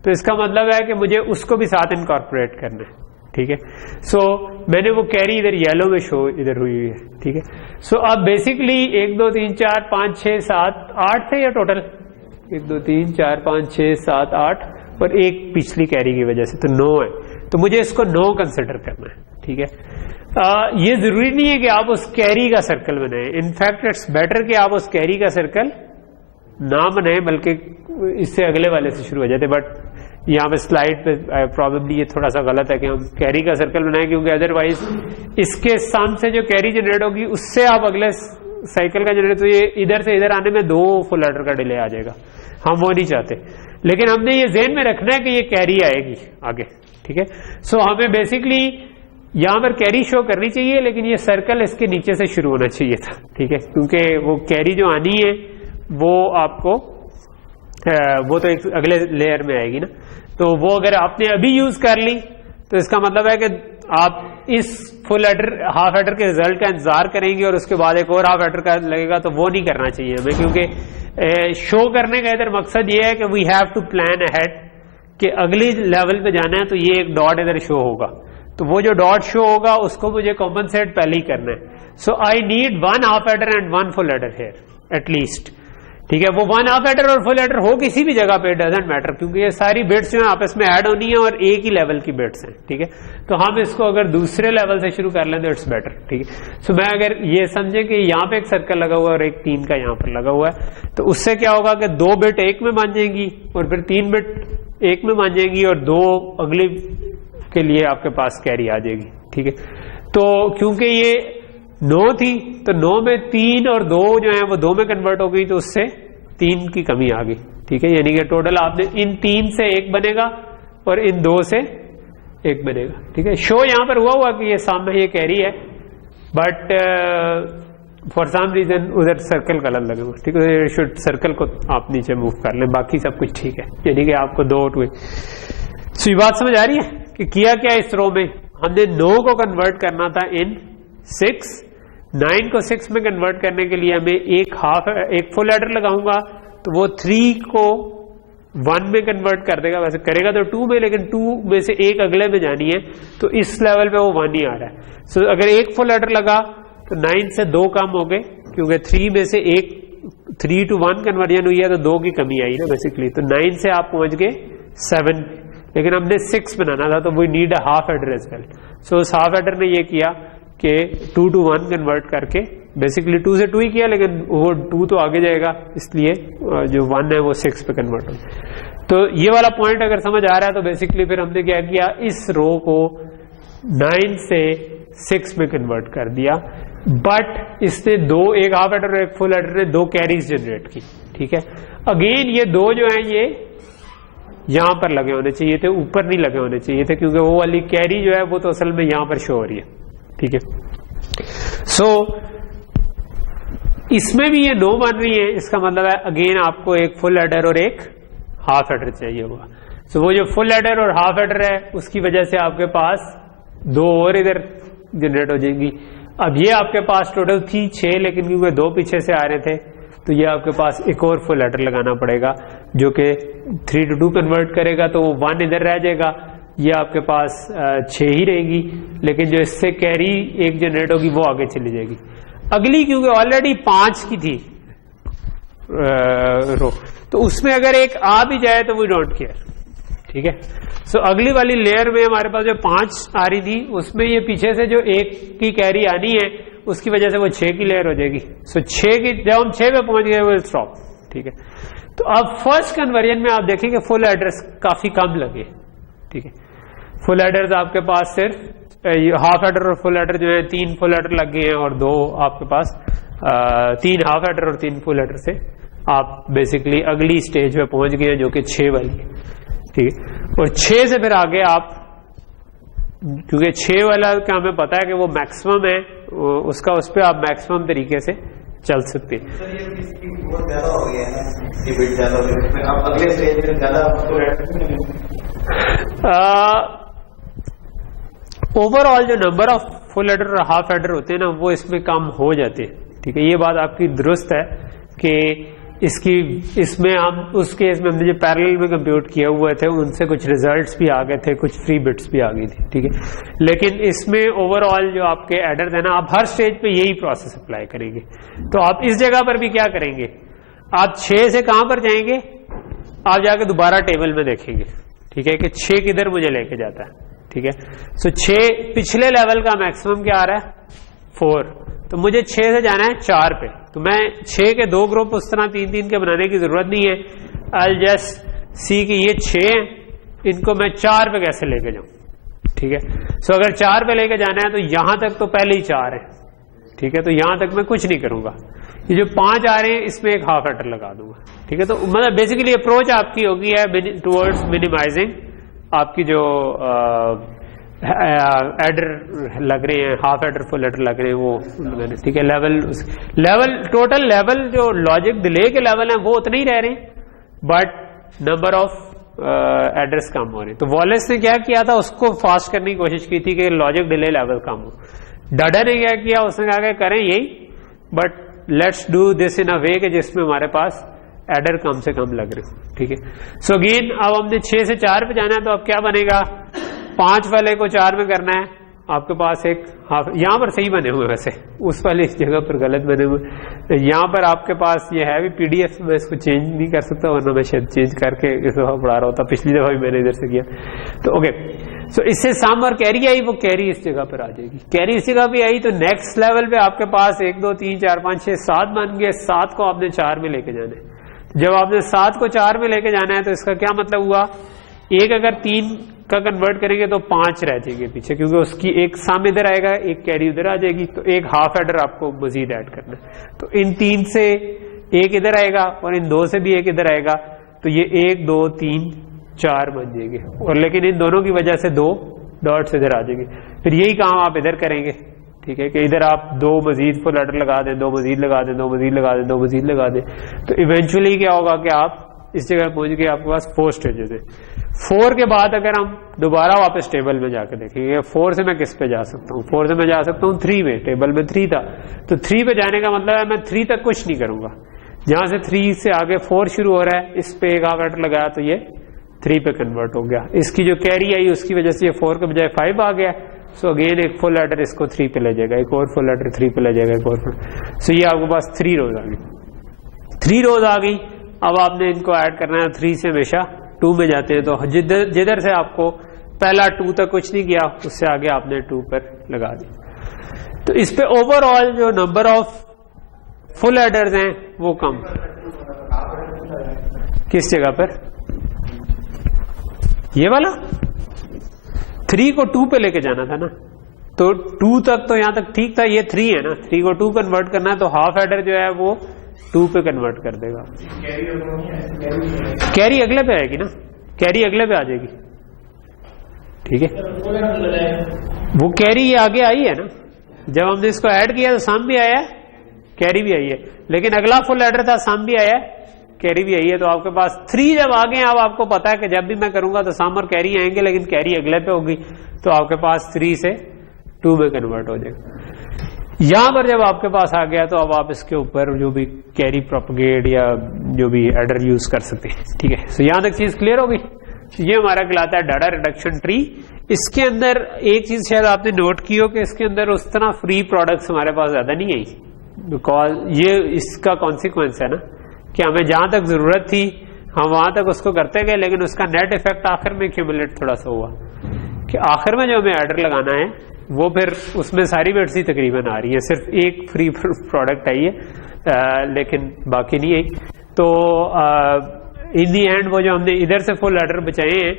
तो इसका मतलब है कि मुझे उसको भी साथ इनकॉर्पोरेट करना है, ठीक है। सो मैंने वो कैरी इधर येलो में शो इधर हुई है, ठीक है। सो अब बेसिकली 1 2 3 4 5 6 7 8 थे या टोटल 1 2 3 4 5 6 7 8 और एक पिछली कैरी की वजह से तो 9 है, तो मुझे इसको 9 कंसिडर करना है, ठीक है। ये जरूरी नहीं है कि आप उस कैरी का सर्कल बनाएं, इनफैक्ट इट्स बेटर कि आप उस कैरी का सर्कल ना बनाएं, बल्कि इससे अगले वाले से शुरू हो जाते। बट यहाँ पे स्लाइड पे प्रॉबेबली ये थोड़ा सा गलत है कि हम कैरी का सर्कल बनाएं, क्योंकि अदरवाइज इसके साम से जो कैरी जनरेट होगी उससे आप अगले साइकिल का जनरेट, तो ये इधर से इधर आने में 2 फुल एडर का डिले आ जाएगा, हम वो नहीं चाहते। लेकिन हमने ये ज़हन में रखना है कि ये कैरी आएगी आगे, ठीक है। सो हमें बेसिकली यहां पर कैरी शो करनी चाहिए, लेकिन ये सर्कल इसके नीचे से शुरू होना चाहिए था, ठीक है, क्योंकि वो कैरी जो आनी है वो आपको वो तो एक अगले लेयर में आएगी ना, तो वो अगर आपने अभी यूज कर ली तो इसका मतलब है कि आप इस फुल एडर हाफ एडर के रिजल्ट का इंतजार करेंगे और उसके बाद एक और हाफ एडर का लगेगा, तो वो नहीं करना चाहिए हमें, क्योंकि शो करने का इधर मकसद ये है कि we have to plan ahead कि अगली लेवल पे जाना है तो ये एक डॉट इधर शो होगा, तो वो जो डॉट शो होगा उसको मुझे कॉम्पनसेट पहले ही करना है। So I need 1 half adder and 1 full adder here, at least, ठीक है। वो 1 हाफ एडर और फुल एडर हो किसी भी जगह पे, डजंट मैटर, क्योंकि ये सारी बिट्स जो है आपस में ऐड होनी है और एक ही लेवल की बिट्स हैं, ठीक है। तो हम इसको अगर दूसरे लेवल से शुरू कर लें तो इट्स बेटर, ठीक है। सो मैं अगर ये समझे कि यहाँ पे एक सर्कल लगा हुआ है और एक 3 का यहाँ पर लगा हुआ है, तो उससे क्या होगा कि 2 बिट एक में बन जाएंगी और फिर 3 बिट एक में बन जाएंगी और 2 अगले के लिए आपके पास कैरी आ जाएगी, ठीक है। तो क्योंकि ये 9 थी तो 9 में 3 और 2 जो है वो 2 में कन्वर्ट हो गई, तो उससे 3 की कमी आ गई, ठीक है। यानी कि टोटल आपने इन 3 से 1 बनेगा और इन 2 से 1 बनेगा, ठीक है। शो यहां पर हुआ कि ये सामने ये कैरी है, बट फॉर सम रीजन उधर सर्कल कलर लगे हुए, ठीक है। शुड सर्कल को आप नीचे मूव कर लें, बाकी सब कुछ ठीक है, यानी कि आपको 2 टू 1। सो ये बात समझ आ रही है कि किया क्या इस रो में, हमने 9 को कन्वर्ट करना था इन 6, 9 को 6 में कन्वर्ट करने के लिए हमें एक फुल एडर लगाऊंगा तो वो 3 को 1 में कन्वर्ट कर देगा, वैसे करेगा तो 2 में, लेकिन 2 में से एक अगले में जानी है तो इस लेवल पे वो 1 ही आ रहा है। सो अगर एक फुल एडर लगा तो 9 से 2 कम हो गए, क्योंकि 3 में से एक 3 to 1 कन्वर्जन हुई है तो 2 की कमी आई ना बेसिकली। तो 9 से आप पहुंच गए 7, लेकिन हमने 6 बनाना था तो we need a half adder as well. So उस हाफ एडर ने ये किया कि 2 to 1 कन्वर्ट करके, बेसिकली 2 से 2 ही किया, लेकिन वो 2 तो आगे जाएगा, इसलिए जो 1 है वो 6 पे कन्वर्ट हो। तो ये वाला पॉइंट अगर समझ आ रहा है तो बेसिकली फिर हमने क्या किया, इस रो को 9 से 6 में कन्वर्ट कर दिया, बट इसने एक हाफ एडर और एक फुल एडर ने 2 कैरीज जनरेट की, ठीक है। अगेन ये 2 जो है ये यहां पर लगे होने चाहिए थे, ऊपर नहीं लगे होने चाहिए थे, क्योंकि वो वाली कैरी जो है वो तो असल में यहां पर शो हो रही है, ठीक है। सो इसमें भी ये 9 बन रही है, इसका मतलब है अगेन आपको एक फुल एडर और एक हाफ एडर चाहिए होगा। सो वो जो फुल एडर और हाफ एडर है उसकी वजह से आपके पास 2 और इधर जनरेट हो जाएंगी। अब ये आपके पास टोटल थी 6, लेकिन क्योंकि 2 पीछे से आ रहे थे तो ये आपके पास एक और फुल एडर लगाना पड़ेगा जो कि 3 to 2 कन्वर्ट करेगा, तो वो 1 इधर रह जाएगा, ये आपके पास 6 ही रहेगी, लेकिन जो इससे कैरी एक जनरेट होगी वो आगे चली जाएगी। अगली क्योंकि ऑलरेडी 5 की थी रो, तो उसमें अगर एक आ भी जाए तो वी डोंट केयर, ठीक है। सो अगली वाली लेयर में हमारे पास जो 5 आ रही थी उसमें ये पीछे से जो 1 की कैरी आनी है उसकी वजह से वो 6 की लेयर हो जाएगी। सो 6 की जब हम 6 पे पहुंच गए वो स्टॉप, ठीक है। तो अब फर्स्ट कन्वर्जन में आप देखेंगे फुल एड्रेस काफी कम लगे, ठीक है। फुल एडर्स आपके पास सिर्फ हाफ एडर और फुल एडर जो है 3 फुल एडर लग गए हैं और 2 आपके पास 3 हाफ एडर और 3 फुल एडर से आप बेसिकली अगली स्टेज पे पहुंच गए हैं जो कि 6 वाली है, ठीक है। और 6 से फिर आगे आप, क्योंकि 6 वाला का हमें पता है कि वो मैक्सिमम है, उसका उस पर आप मैक्सिमम तरीके से चल सकते हैं। ओवरऑल जो नंबर ऑफ फुल एडर और हाफ एडर होते हैं ना वो इसमें कम हो जाते हैं, ठीक है। ये बात आपकी दुरुस्त है कि इसमें हम उस केस में हमने जो पैरेलल में कंप्यूट किए हुए थे उनसे कुछ रिजल्ट्स भी आ गए थे, कुछ फ्री बिट्स भी आ गई थी, ठीक है। लेकिन इसमें ओवरऑल जो आपके एडर है ना, आप हर स्टेज पे यही प्रोसेस अप्लाई करेंगे। तो आप इस जगह पर भी क्या करेंगे, आप 6 से कहां पर जाएंगे, आप जाके दोबारा टेबल में देखेंगे, ठीक है, कि 6 किधर मुझे लेके जाता है, ठीक है। सो 6 पिछले लेवल का मैक्सिमम क्या आ रहा है 4, तो मुझे 6 से जाना है 4 पे, तो मैं 6 के 2 ग्रुप उस तरह 3-3 के बनाने की जरूरत नहीं है। आई जस्ट सी कि ये 6 हैं, इनको मैं 4 पे कैसे लेके जाऊं, ठीक है। सो अगर 4 पे लेके जाना है तो यहां तक तो पहले ही 4 है, ठीक है, तो यहां तक मैं कुछ नहीं करूंगा। ये जो 5 आ रहे हैं इसमें एक हाफ एडर लगा दूंगा, ठीक है। तो मतलब बेसिकली अप्रोच आपकी होगी है टुवर्ड्स मिनिमाइजिंग आपकी जो एडर लग रहे हैं, हाफ एडर फुल एडर लग रहे हैं वो, ठीक है। लेवल टोटल लेवल जो लॉजिक डिले के लेवल हैं वो उतने ही रह रहे हैं, बट नंबर ऑफ एड्रेस कम हो रहे हैं। तो वॉलेस ने क्या किया था, उसको फास्ट करने की कोशिश की थी कि लॉजिक डिले लेवल कम हो। डाडा ने क्या किया, उसने कहा कि करें यही, but let's do this in a way कि जिसमें हमारे पास एडर कम से कम लग रहे हो, ठीक है। सो अगेन अब हमने 6 से 4 पे जाना है, तो अब क्या बनेगा, 5 वाले को 4 में करना है आपके पास एक हाफ, यहाँ पर सही बने हुए वैसे, उस वाली जगह पर गलत बने हुए। यहाँ पर आपके पास ये है भी पीडीएफ, मैं इसको चेंज नहीं कर सकता वरना मैं शायद चेंज करके इस दफा पढ़ा रहा होता, पिछली दफा भी मैंने इधर से किया। तो ओके, सो इससे सम और कैरी आई, वो कैरी इस जगह पर आ जाएगी। कैरी इस जगह भी आई तो नेक्स्ट लेवल पे आपके पास 1 2 3 4 5 6 7 बन गए। 7 को आपने 4 में लेके जाना है। जब आपने 7 को 4 में लेके जाना है तो इसका क्या मतलब हुआ, एक अगर 3 का कन्वर्ट करेंगे तो 5 रह जाएंगे पीछे, क्योंकि उसकी एक सम इधर आएगा, एक कैरी उधर आ जाएगी, तो एक हाफ एडर आपको मजीद ऐड करना है। तो इन 3 से एक इधर आएगा और इन 2 से भी एक इधर आएगा, तो ये 1 2 3 4 बन जाएंगे। और लेकिन इन दोनों की वजह से 2 डॉट्स इधर आ जाएंगे। फिर यही काम आप इधर करेंगे, ठीक है, कि इधर आप 2 मजीद फुल एडर लगा दें, 2 मजीद लगा दें, 2 मजीद लगा दें, 2 मजीद लगा दें, तो इवेंचुअली क्या होगा कि आप इस जगह पहुंच गए, आपके पास 4 स्टेजेस है। 4 के बाद अगर हम दोबारा वापस टेबल में जाकर देखेंगे 4 से मैं किस पे जा सकता हूँ, 4 से मैं जा सकता हूँ 3 में, टेबल में 3 था, तो 3 पे जाने का मतलब है मैं 3 तक कुछ नहीं करूंगा। जहां से 3 से आगे 4 शुरू हो रहा है, इस पे एक हाफ एडर लगाया तो ये 3 पे कन्वर्ट हो गया। इसकी जो कैरी आई उसकी वजह से ये 4 के बजाय 5 आ गया। सो अगेन एक फुल एडर इसको 3 पे ले जाएगा, एक और फुल एडर 3 पे ले जाएगा, एक और फुल। सो ये आपके पास 3 रोज आ गई, 3 रोज आ गई। अब आपने इनको ऐड करना है, 3 से हमेशा 2 में जाते हैं, तो जिधर से आपको पहला 2 तक कुछ नहीं किया, उससे आगे आपने 2 पर लगा दिया। तो इस पे ओवरऑल जो नंबर ऑफ फुल एडर्स हैं वो कम। किस जगह पर, ये वाला 3 को 2 पे लेके जाना था ना, तो 2 तक तो यहां तक ठीक था, ये 3 है ना, 3 को 2 कन्वर्ट करना है, तो हाफ एडर जो है वो 2 पे कन्वर्ट कर देगा। कैरी अगले पे आएगी ना, कैरी अगले पे आ जाएगी, ठीक है। वो कैरी ये आगे आई है ना, जब हमने इसको ऐड किया तो सम भी आया है, कैरी भी आई है, लेकिन अगला फुल एडर था, सम भी आया है, कैरी भी आई है। तो आपके पास 3 जब आ गए, अब आपको पता है कि जब भी मैं करूंगा तो सम और कैरी आएंगे, लेकिन कैरी अगले पे होगी, तो आपके पास 3 से 2 में कन्वर्ट हो जाएगा। यहां पर जब आपके पास आ गया तो अब आप इसके ऊपर जो भी कैरी प्रोपगेट या जो भी एडर यूज कर सकते हैं, ठीक है। तो यहां तक चीज क्लियर हो गई। ये हमारा कहलाता है डाटा रिडक्शन ट्री। इसके अंदर एक चीज शायद आपने नोट की हो कि इसके अंदर उस तरह फ्री प्रोडक्ट्स हमारे पास ज्यादा नहीं आई, बिकॉज ये इसका कॉन्सिक्वेंस है ना कि हमें जहां तक जरूरत थी हम वहां तक उसको करते गए, लेकिन उसका नेट इफेक्ट आखिर में क्यूमुलेट थोड़ा सा हुआ कि आखिर में जो हमें एडर लगाना है वो फिर उसमें सारी बिट्स ही तकरीबन आ रही है, सिर्फ एक फ्री प्रोडक्ट आई है, लेकिन बाकी नहीं आई। तो इन दी एंड वो जो हमने इधर से फुल एडर बचाए हैं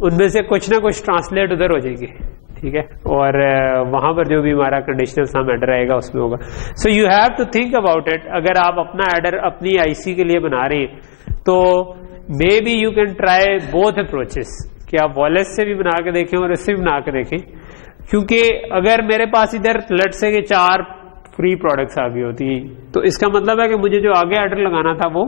उनमें से कुछ ना कुछ ट्रांसलेट उधर हो जाएंगे, ठीक है, और वहां पर जो भी हमारा कंडीशनल सम एडर आएगा उसमें होगा। So you have to think about it. अगर आप अपना एडर अपनी आईसी के लिए बना रहे हैं तो may be you can try both approaches, कि आप वॉलेस से भी बना के देखें और इससे भी बना के देखें, क्योंकि अगर मेरे पास इधर लेट से 4 फ्री प्रोडक्ट्स आ गई होती तो इसका मतलब है कि मुझे जो आगे एडर लगाना था वो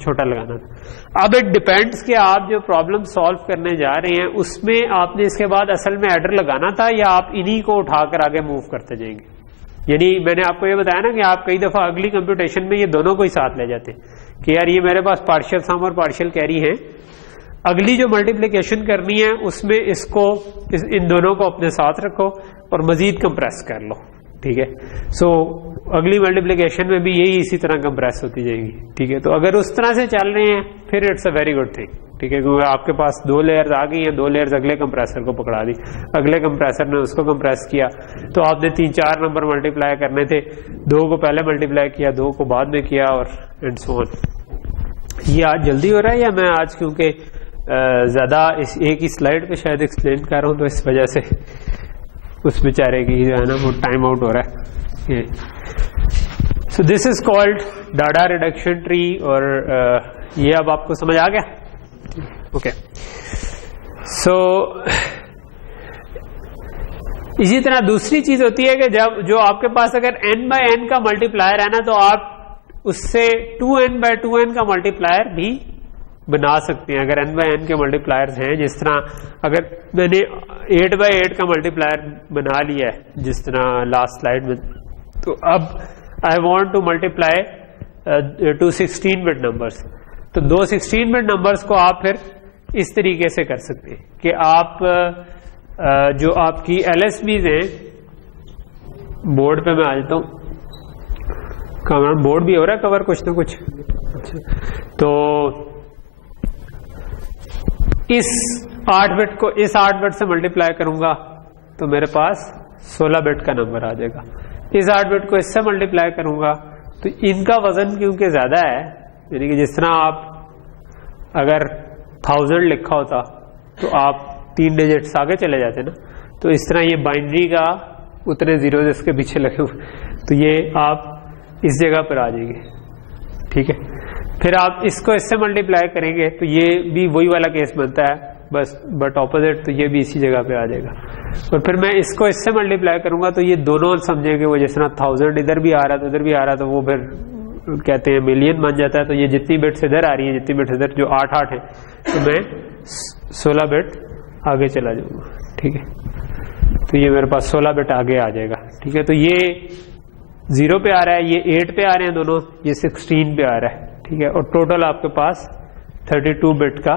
छोटा लगाना था। अब इट डिपेंड्स कि आप जो प्रॉब्लम सॉल्व करने जा रहे हैं उसमें आपने इसके बाद असल में एडर लगाना था या आप इन्हीं को उठाकर आगे मूव करते जाएंगे। यानी मैंने आपको ये बताया ना कि आप कई दफा अगली कंप्यूटेशन में ये दोनों को ही साथ ले जाते हैं कि यार ये मेरे पास पार्शियल सम और पार्शियल कैरी है, अगली जो मल्टीप्लिकेशन करनी है उसमें इसको इन दोनों को अपने साथ रखो और मजीद कंप्रेस कर लो, ठीक है। सो अगली मल्टीप्लिकेशन में भी यही इसी तरह कंप्रेस होती जाएगी, ठीक है। तो अगर उस तरह से चल रहे हैं फिर it's a very good thing, ठीक है, क्योंकि आपके पास 2 लेयर्स आ गई हैं, 2 लेयर्स अगले कंप्रेसर को पकड़ा दी, अगले कंप्रेसर ने उसको कंप्रेस किया, तो आपने 3-4 नंबर मल्टीप्लाई करने थे, 2 को पहले मल्टीप्लाई किया, 2 को बाद में किया, और एंड सो ऑन। ये आज जल्दी हो रहा है या मैं आज क्योंकि ज्यादा इस एक ही स्लाइड पे शायद एक्सप्लेन कर रहा हूं तो इस वजह से उस बेचारे की जो है ना वो टाइम आउट हो रहा है। So this is called data reduction tree, और ये अब आपको समझ आ गया, ओके। सो इसी तरह दूसरी चीज होती है कि जब जो आपके पास अगर n/n का मल्टीप्लायर है ना तो आप उससे 2n/2n का मल्टीप्लायर भी बना सकते हैं। अगर n/n के मल्टीप्लायर्स हैं, जिस तरह अगर मैंने 8/8 का मल्टीप्लायर बना लिया है जिस तरह लास्ट स्लाइड में, तो अब I want to multiply 2 16-bit numbers, तो 2 16-bit नंबर्स को आप फिर इस तरीके से कर सकते हैं कि आप जो आपकी LSBs हैं, बोर्ड पे मैं आ जाता हूँ, कवर बोर्ड भी हो रहा है कवर कुछ ना कुछ। अच्छा, तो इस 8 बिट को इस 8 बिट से मल्टीप्लाई करूंगा तो मेरे पास 16 बिट का नंबर आ जाएगा। इस 8 बिट को इससे मल्टीप्लाई करूंगा तो इनका वजन क्योंकि ज्यादा है, यानी कि जिस तरह आप अगर 1000 लिखा होता तो आप 3 डिजिट्स आगे चले जाते ना, तो इस तरह ये बाइनरी का उतने जीरो इसके पीछे लगे हुए, तो ये आप इस जगह पर आ जाएंगे। ठीक है, फिर आप इसको इससे मल्टीप्लाई करेंगे तो ये भी वही वाला केस बनता है, बस बट ऑपोजिट, तो ये भी इसी जगह पे आ जाएगा। और फिर मैं इसको इससे मल्टीप्लाई करूंगा तो ये दोनों समझेंगे, वो जिस तरह 1000 इधर भी आ रहा था उधर भी आ रहा था, वो फिर कहते हैं मिलियन बन जाता है। तो ये जितनी बिट्स इधर आ रही है, जितनी बिट्स इधर, जो 8 है, तो मैं 16 बिट आगे चला जाऊंगा। ठीक है, तो ये मेरे पास 16 बिट आगे आ जाएगा। ठीक है, तो ये 0 पे आ रहा है, ये 8 पे आ रहे हैं दोनों, ये 16 पे आ रहा है। ठीक है, और टोटल आपके पास 32 बिट का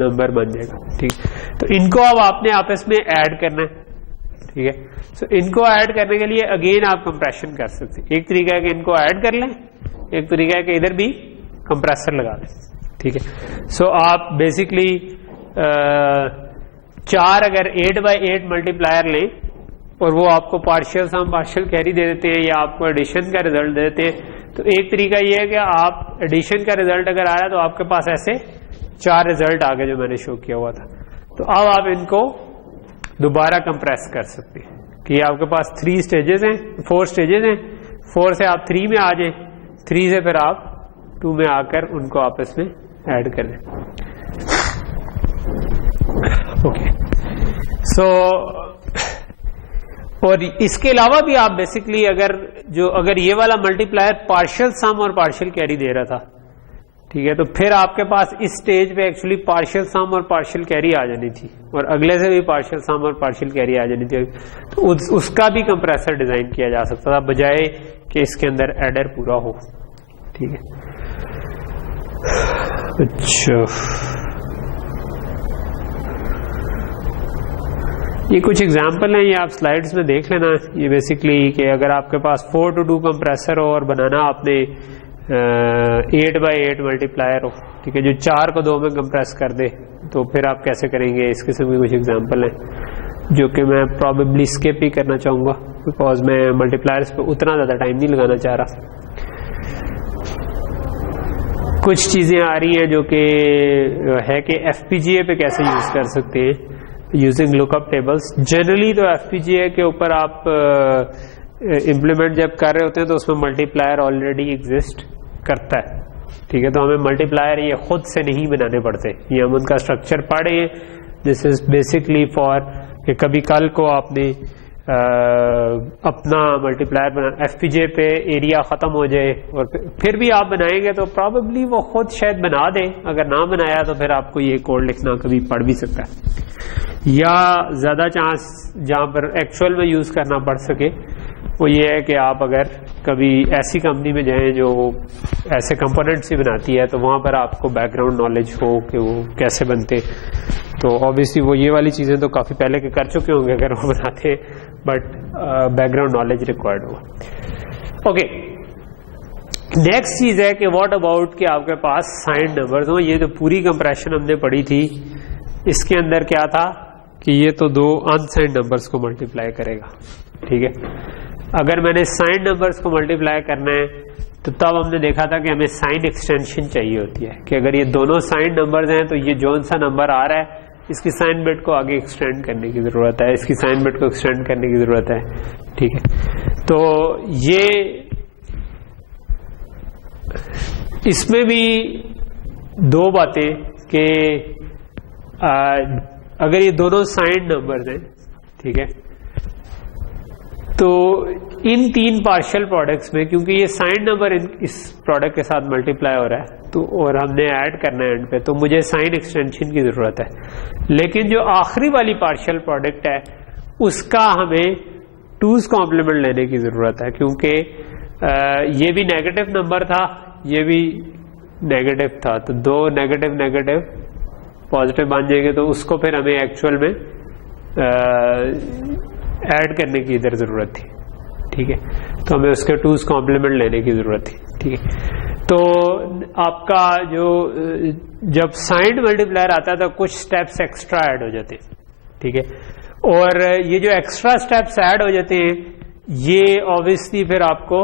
नंबर बन जाएगा। ठीक, तो इनको अब आपने आपस में ऐड करना है। ठीक है, सो इनको ऐड करने के लिए अगेन आप कंप्रेशन कर सकते हैं। एक तरीका है कि इनको ऐड कर लें, एक तरीका है कि इधर भी कंप्रेसर लगा दें। ठीक है, सो आप बेसिकली 4 अगर 8x8 मल्टीप्लायर लें और वो आपको पार्शियल सम पार्शियल कैरी दे देते हैं या आपको एडिशन का रिजल्ट दे देते हैं, तो एक तरीका ये है कि आप एडिशन का रिजल्ट अगर आ रहा है तो आपके पास ऐसे 4 रिजल्ट आ गए जो मैंने शो किया हुआ था। तो अब आप इनको दोबारा कंप्रेस कर सकते हैं कि आपके पास 3 स्टेजेस हैं, 4 स्टेजेस हैं, 4 से आप 3 में आ जाए, 3 से फिर आप 2 में आकर उनको आपस में ऐड कर लें। ओके, सो और इसके अलावा भी आप बेसिकली अगर ये वाला मल्टीप्लायर पार्शियल सम और पार्शियल कैरी दे रहा था, ठीक है, तो फिर आपके पास इस स्टेज पे एक्चुअली पार्शियल सम और पार्शियल कैरी आ जानी थी और अगले से भी पार्शियल सम और पार्शियल कैरी आ जानी थी, तो उसका भी कंप्रेसर डिजाइन किया जा सकता था बजाय कि इसके अंदर एडर पूरा हो। ठीक है, अच्छा, ये कुछ एग्जाम्पल हैं, ये आप स्लाइड्स में देख लेना। ये बेसिकली कि अगर आपके पास 4 to 2 कंप्रेसर हो और बनाना आपने 8x8 मल्टीप्लायर हो, ठीक है, जो 4 को 2 में कंप्रेस कर दे, तो फिर आप कैसे करेंगे, इस किस्म के कुछ एग्जाम्पल हैं जो कि मैं प्रॉबेबली स्किप ही करना चाहूँगा बिकॉज मैं मल्टीप्लायर्स पे उतना ज़्यादा टाइम नहीं लगाना चाह रहा। कुछ चीज़ें आ रही हैं जो कि है कि FPGA पे कैसे यूज़ कर सकते हैं यूजिंग लुकअप टेबल्स। जनरली तो FPGA के ऊपर आप इम्प्लीमेंट जब कर रहे होते हैं तो उसमें मल्टीप्लायर ऑलरेडी एग्जिस्ट करता है। ठीक है, तो हमें मल्टीप्लायर ये खुद से नहीं बनाने पड़ते, ये हम उनका स्ट्रक्चर पढ़े हैं। दिस इज बेसिकली फॉर कि कभी कल को आपने अपना मल्टीप्लायर बना, FPGA पे एरिया ख़त्म हो जाए और फिर भी आप बनाएंगे तो प्रॉबेबली वो खुद शायद बना दे, अगर ना बनाया तो फिर आपको ये कोड लिखना कभी पड़ भी सकता है, या ज़्यादा चांस जहाँ पर एक्चुअल में यूज़ करना पड़ सके वो ये है कि आप अगर कभी ऐसी कंपनी में जाएं जो ऐसे कंपोनेंट्स ही बनाती है तो वहाँ पर आपको बैकग्राउंड नॉलेज हो कि वो कैसे बनते, तो ऑब्वियसली वो ये वाली चीज़ें तो काफ़ी पहले के कर चुके होंगे अगर वो बनाते, बट बैकग्राउंड नॉलेज रिक्वायर्ड हो। ओके, नेक्स्ट चीज़ है कि व्हाट अबाउट कि आपके पास साइंड नंबर्स हो। ये तो पूरी कंप्रेशन हमने पढ़ी थी, इसके अंदर क्या था कि ये तो 2 अनसाइंड नंबर्स को मल्टीप्लाई करेगा। ठीक है, अगर मैंने साइंड नंबर्स को मल्टीप्लाई करना है तो तब हमने देखा था कि हमें साइंड एक्सटेंशन चाहिए होती है कि अगर ये दोनों साइंड नंबर्स हैं तो ये जोन सा नंबर आ रहा है इसकी साइन बिट को आगे एक्सटेंड करने की जरूरत है, इसकी साइन बिट को एक्सटेंड करने की जरूरत है। ठीक है, तो ये इसमें भी 2 बातें कि अगर ये दोनों साइंड नंबर्स हैं, ठीक है, तो इन 3 पार्शियल प्रोडक्ट्स में क्योंकि ये साइंड नंबर इस प्रोडक्ट के साथ मल्टीप्लाई हो रहा है तो और हमने ऐड करना है एंड पे, तो मुझे साइन एक्सटेंशन की जरूरत है। लेकिन जो आखिरी वाली पार्शियल प्रोडक्ट है उसका हमें 2's कॉम्प्लीमेंट लेने की जरूरत है क्योंकि ये भी नेगेटिव नंबर था, ये भी नेगेटिव था, तो 2 नेगेटिव नेगेटिव पॉजिटिव बन जाएंगे, तो उसको फिर हमें एक्चुअल में ऐड करने की इधर जरूरत थी, ठीक है, तो हमें उसके 2's कॉम्प्लीमेंट लेने की जरूरत थी, ठीक है। तो आपका जो जब साइंड मल्टीप्लायर आता है तो कुछ स्टेप्स एक्स्ट्रा ऐड हो जाते हैं, ठीक है, और ये जो एक्स्ट्रा स्टेप्स ऐड हो जाते हैं ये ऑब्वियसली फिर आपको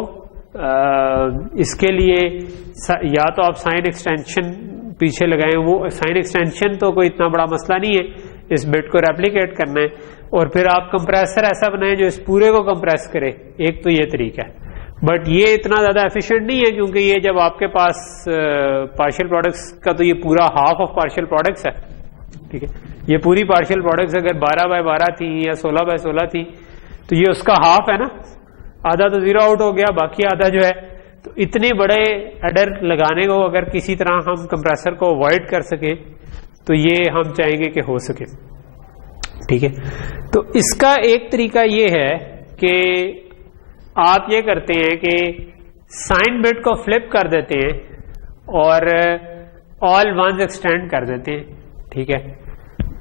इसके लिए या तो आप साइन एक्सटेंशन पीछे लगाएं, वो साइन एक्सटेंशन तो कोई इतना बड़ा मसला नहीं है, इस बिट को रेप्लिकेट करना है, और फिर आप कंप्रेसर ऐसा बनाएं जो इस पूरे को कंप्रेस करे, एक तो ये तरीका है, बट ये इतना ज्यादा एफिशिएंट नहीं है क्योंकि ये जब आपके पास पार्शियल प्रोडक्ट्स का तो ये पूरा हाफ ऑफ पार्शियल प्रोडक्ट्स है, ठीक है, ये पूरी पार्शियल प्रोडक्ट्स अगर 12/12 थी या 16/16 थी तो ये उसका हाफ है ना, आधा तो जीरो आउट हो गया, बाकी आधा जो है, तो इतने बड़े एडर लगाने को अगर किसी तरह हम कंप्रेसर को अवॉइड कर सके तो ये हम चाहेंगे कि हो सके, ठीक है। तो इसका एक तरीका ये है कि आप ये करते हैं कि साइन बिट को फ्लिप कर देते हैं और ऑल वंस एक्सटेंड कर देते हैं, ठीक है,